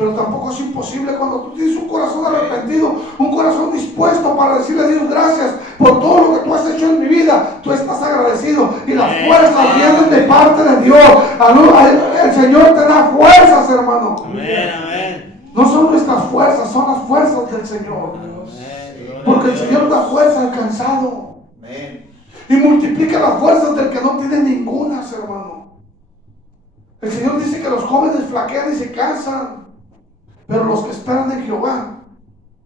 Pero tampoco es imposible cuando tú tienes un corazón arrepentido, un corazón dispuesto para decirle a Dios gracias por todo lo que tú has hecho en mi vida. Tú estás agradecido y las fuerzas vienen de parte de Dios. El Señor te da fuerzas, hermano. No son nuestras fuerzas, son las fuerzas del Señor. Porque el Señor da fuerza al cansado. Y multiplica las fuerzas del que no tiene ningunas, hermano. El Señor dice que los jóvenes flaquean y se cansan, pero los que esperan en Jehová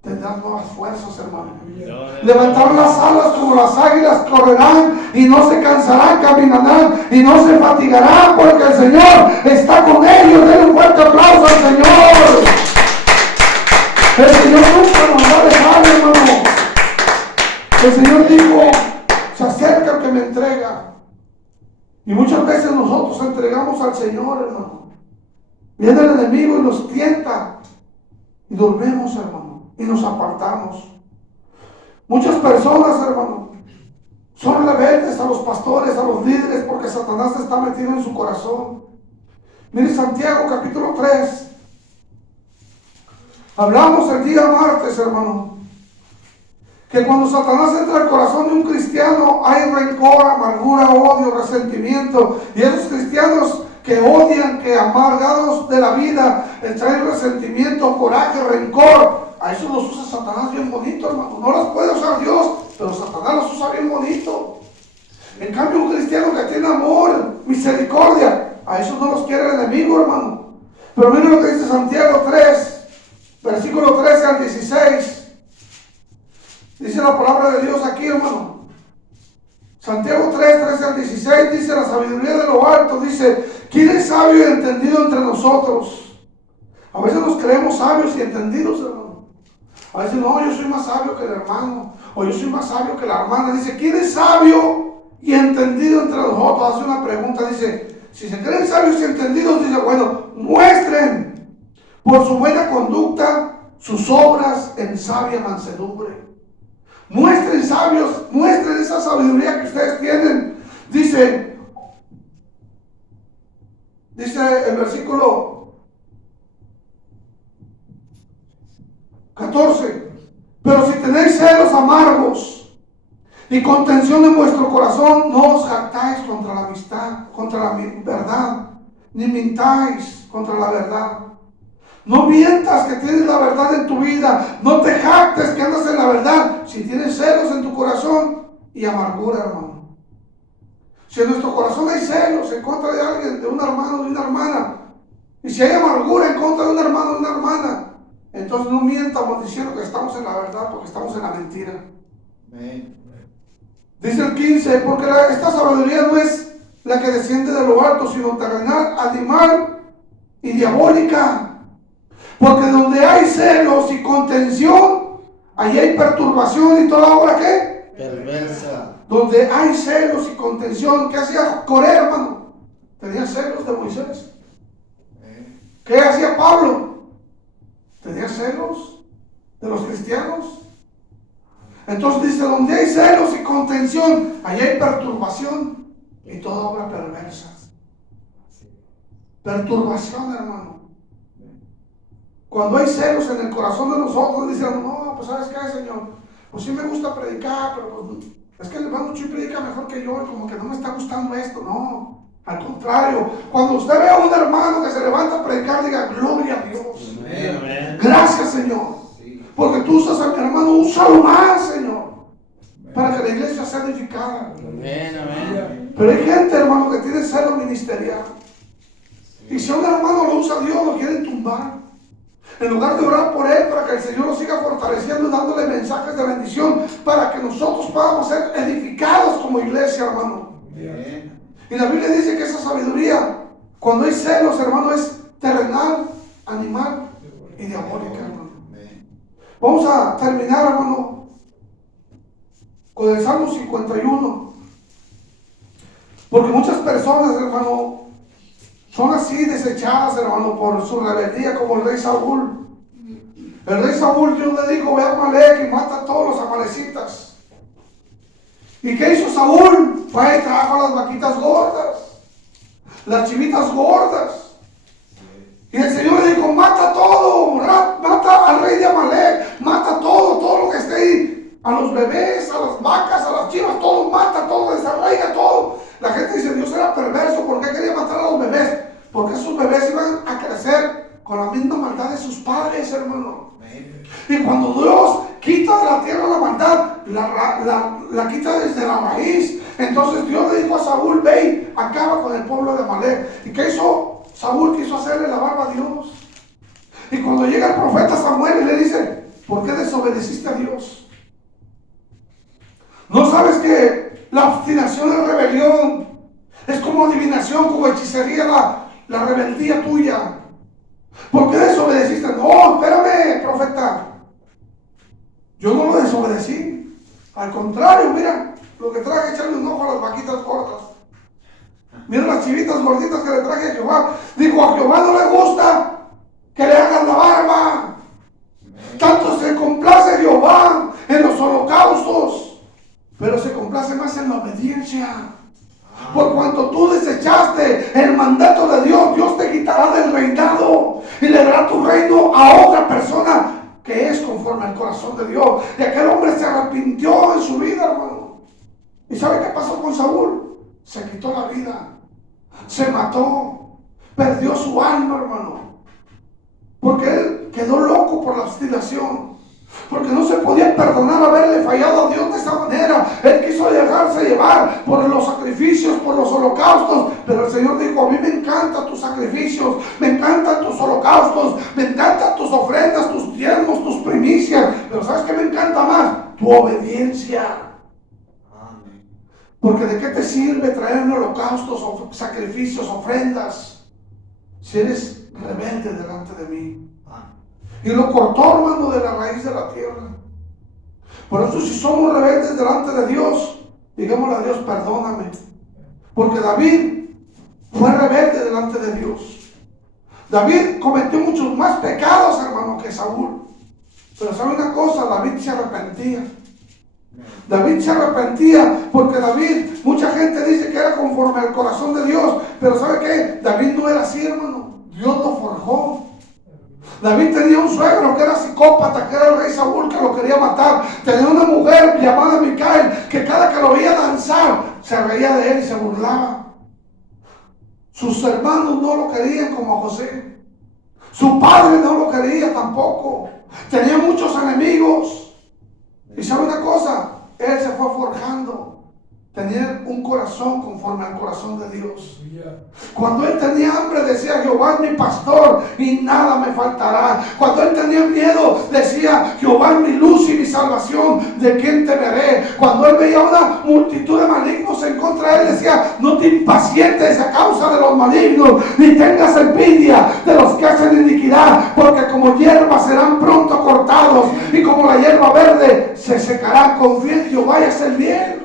tendrán nuevas fuerzas, hermano. Levantarán las alas como las águilas, correrán y no se cansarán, caminarán y no se fatigarán, porque el Señor está con ellos. Denle un fuerte aplauso al Señor. El Señor nunca nos va a dejar, hermano. El Señor dijo: se acerca el que me entrega. Y muchas veces nosotros entregamos al Señor, hermano. Viene el enemigo y nos tienta y dormimos, hermano, y nos apartamos. Muchas personas, hermano, son rebeldes a los pastores, a los líderes, porque Satanás está metido en su corazón. Mire Santiago capítulo 3. Hablamos el día martes, hermano, que cuando Satanás entra al corazón de un cristiano hay rencor, amargura, odio, resentimiento. Y esos cristianos que odian, que amargados de la vida, traen resentimiento, coraje, rencor, a eso los usa Satanás bien bonito, hermano. No los puede usar Dios, pero Satanás los usa bien bonito. En cambio, un cristiano que tiene amor, misericordia, a eso no los quiere el enemigo, hermano. Pero miren lo que dice Santiago 3, versículo 13 al 16. Dice la palabra de Dios aquí, hermano. Santiago 3, 13 al 16 dice: la sabiduría de lo alto, dice: ¿quién es sabio y entendido entre nosotros? A veces nos creemos sabios y entendidos, hermano. A veces no, yo soy más sabio que el hermano, o yo soy más sabio que la hermana. Dice: ¿quién es sabio y entendido entre nosotros? Hace una pregunta, dice: si se creen sabios y entendidos, dice, bueno, muestren por su buena conducta sus obras en sabia mansedumbre. Muestren sabios, muestren esa sabiduría que ustedes tienen. Dice el versículo 14: pero si tenéis celos amargos y contención en vuestro corazón, no os jactáis contra la amistad, contra la verdad, ni mintáis contra la verdad. No mientas que tienes la verdad en tu vida. No te jactes que andas en la verdad. Si tienes celos en tu corazón y amargura, hermano. Si en nuestro corazón hay celos en contra de alguien, de un hermano, de una hermana, y si hay amargura en contra de un hermano, de una hermana, entonces no mientamos diciendo que estamos en la verdad, porque estamos en la mentira. Amén. Dice el 15: porque esta sabiduría no es la que desciende de lo alto, sino terrenal, animal y diabólica. Porque donde hay celos y contención, ahí hay perturbación y toda obra, ¿qué? Perversa. Donde hay celos y contención. ¿Qué hacía Coré, hermano? Tenía celos de Moisés. ¿Qué hacía Pablo? Tenía celos de los cristianos. Entonces dice: donde hay celos y contención, ahí hay perturbación y toda obra perversa. Perturbación, hermano. Cuando hay celos en el corazón de nosotros, dicen: no, pues ¿sabes qué, Señor? Pues sí me gusta predicar, pero pues, es que el hermano Chuy predica mejor que yo y como que no me está gustando esto. No, al contrario, cuando usted ve a un hermano que se levanta a predicar, diga: gloria a Dios. Amén. Gracias, Señor. Sí. Porque tú usas a mi hermano, úsalo más, Señor. Amén. Para que la iglesia sea edificada. Amén, amén. Pero hay gente, hermano, que tiene celo ministerial. Sí. Y si a un hermano lo usa Dios, lo quieren tumbar. En lugar de orar por él para que el Señor lo siga fortaleciendo y dándole mensajes de bendición para que nosotros podamos ser edificados como iglesia, hermano. Bien. Y la Biblia dice que esa sabiduría, cuando hay celos, hermano, es terrenal, animal y diabólica, hermano. Bien. Vamos a terminar, hermano, con el Salmo 51. Porque muchas personas, hermano, son así desechadas, hermano, por su rebeldía, como el rey Saúl. El rey Saúl, Dios le dijo: ve a Amalek y mata a todos los amalecitas. ¿Y qué hizo Saúl? Fue y trajo las vaquitas gordas, las chivitas gordas, Y el Señor le dijo, mata todo, mata al rey de Amalek, mata todo lo que esté ahí, a los bebés, a las vacas, a las chivas, todo, mata todo, desarraiga todo. La gente dice, Dios era perverso, ¿por qué quería matar a los bebés? Porque esos bebés iban a crecer con la misma maldad de sus padres, hermano. Y cuando Dios quita de la tierra la maldad, la quita desde la raíz. Entonces Dios le dijo a Saúl, ve, acaba con el pueblo de Amalek. ¿Y qué hizo? Saúl quiso hacerle la barba a Dios. Y cuando llega el profeta Samuel y le dice, ¿por qué desobedeciste a Dios? ¿No sabes que la obstinación es rebelión? Es como adivinación, como hechicería, la rebeldía tuya. ¿Por qué desobedeciste? No, espérame, profeta. Yo no lo desobedecí. Al contrario, mira, lo que traje, echarle un ojo a las vaquitas cortas. Mira las chivitas gorditas que le traje a Jehová. Dijo, a Jehová no le gusta que le hagan la barba. Tanto se complace Jehová en los holocaustos, pero se complace más en la obediencia. Por cuanto tú desechaste el mandato de Dios, Dios te quitará del reinado y le dará tu reino a otra persona que es conforme al corazón de Dios. Y aquel hombre se arrepintió en su vida, hermano. ¿Y sabe qué pasó con Saúl? Se quitó la vida, se mató, perdió su alma, hermano, porque él quedó loco por la obstinación. Porque no se podía perdonar haberle fallado a Dios de esa manera. Él quiso dejarse llevar por los sacrificios, por los holocaustos. Pero el Señor dijo, a mí me encantan tus sacrificios, me encantan tus holocaustos, me encantan tus ofrendas, tus diezmos, tus primicias. Pero ¿sabes qué me encanta más? Tu obediencia. Porque ¿de qué te sirve traerme holocaustos, sacrificios, ofrendas, si eres rebelde delante de mí? Y lo cortó, hermano, de la raíz de la tierra. Por eso, si somos rebeldes delante de Dios, digámosle a Dios, perdóname. Porque David fue rebelde delante de Dios. David cometió muchos más pecados, hermano, que Saúl. Pero ¿sabe una cosa? David se arrepentía. David se arrepentía porque David, mucha gente dice que era conforme al corazón de Dios. Pero ¿sabe qué? David no era así, hermano. Dios lo forjó. David tenía un suegro que era psicópata, que era el rey Saúl, que lo quería matar. Tenía una mujer llamada Micael, que cada que lo veía danzar, se reía de él y se burlaba. Sus hermanos no lo querían como a José. Su padre no lo quería tampoco. Tenía muchos enemigos. Y ¿sabe una cosa? Él se fue forjando. Tenía un corazón conforme al corazón de Dios. Cuando él tenía hambre decía, Jehová es mi pastor y nada me faltará. Cuando él tenía miedo decía, Jehová es mi luz y mi salvación, ¿de quién temeré? Cuando él veía una multitud de malignos en contra de él decía, no te impacientes a causa de los malignos, ni tengas envidia de los que hacen iniquidad, porque como hierba serán pronto cortados y como la hierba verde se secarán. Confía en Jehová y haz el bien.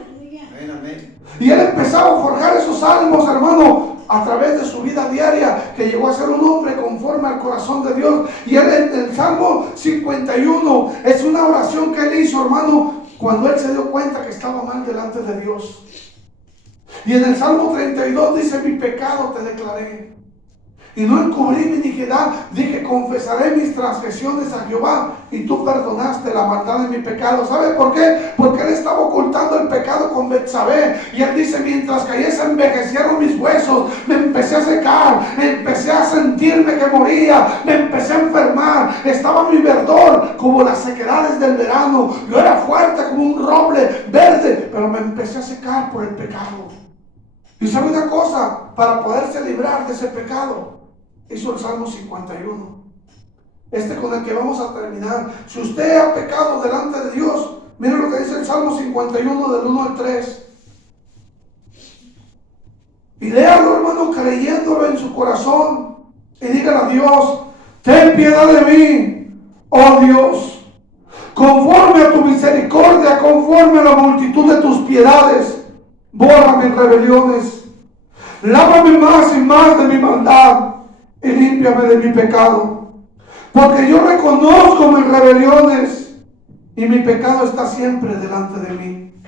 Y él empezaba a forjar esos ánimos, hermano, a través de su vida diaria, que llegó a ser un hombre conforme al corazón de Dios. Y él en el Salmo 51 es una oración que él hizo, hermano, cuando él se dio cuenta que estaba mal delante de Dios. Y en el Salmo 32 dice, mi pecado te declaré y no encubrí mi iniquidad. Dije, confesaré mis transgresiones a Jehová y tú perdonaste la maldad de mi pecado. ¿Sabe por qué? Porque él estaba ocultando el pecado con Betsabé. Y él dice, mientras que se envejecieron mis huesos, me empecé a secar, empecé a sentirme que moría, me empecé a enfermar. Estaba mi verdor como las sequedades del verano. Yo era fuerte como un roble verde, pero me empecé a secar por el pecado. Y sabe una cosa, para poderse librar de ese pecado, hizo el Salmo 51. Con el que vamos a terminar. Si usted ha pecado delante de Dios, mire lo que dice el Salmo 51 del 1 al 3. Y léalo, hermano, creyéndolo en su corazón. Y dígale a Dios, ten piedad de mí, oh Dios, conforme a tu misericordia, conforme a la multitud de tus piedades. Borra mis rebeliones, lávame más y más de mi maldad y límpiame de mi pecado, porque yo reconozco mis rebeliones y mi pecado está siempre delante de mí.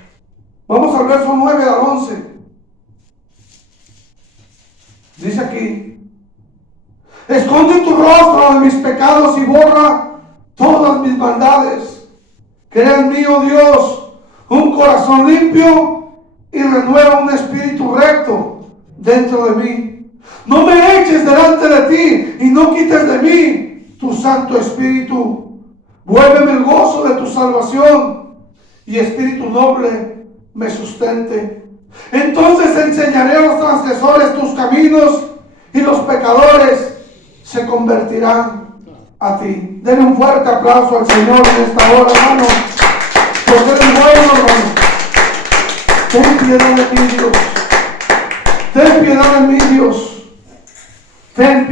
Vamos al verso 9 al 11. Dice aquí, Esconde tu rostro de mis pecados y borra todas mis maldades. Crea en mí, oh Dios, un corazón limpio y renueva un espíritu recto dentro de mí. No me eches delante de ti y no quites de mí tu Santo Espíritu. Vuélveme el gozo de tu salvación y espíritu noble me sustente. Entonces enseñaré a los transgresores tus caminos y los pecadores se convertirán a ti. Denle un fuerte aplauso al Señor en esta hora, hermano, porque Él es bueno, hermano. Ten piedad de mí, Dios. Ten piedad de mí, Dios. Ten piedad.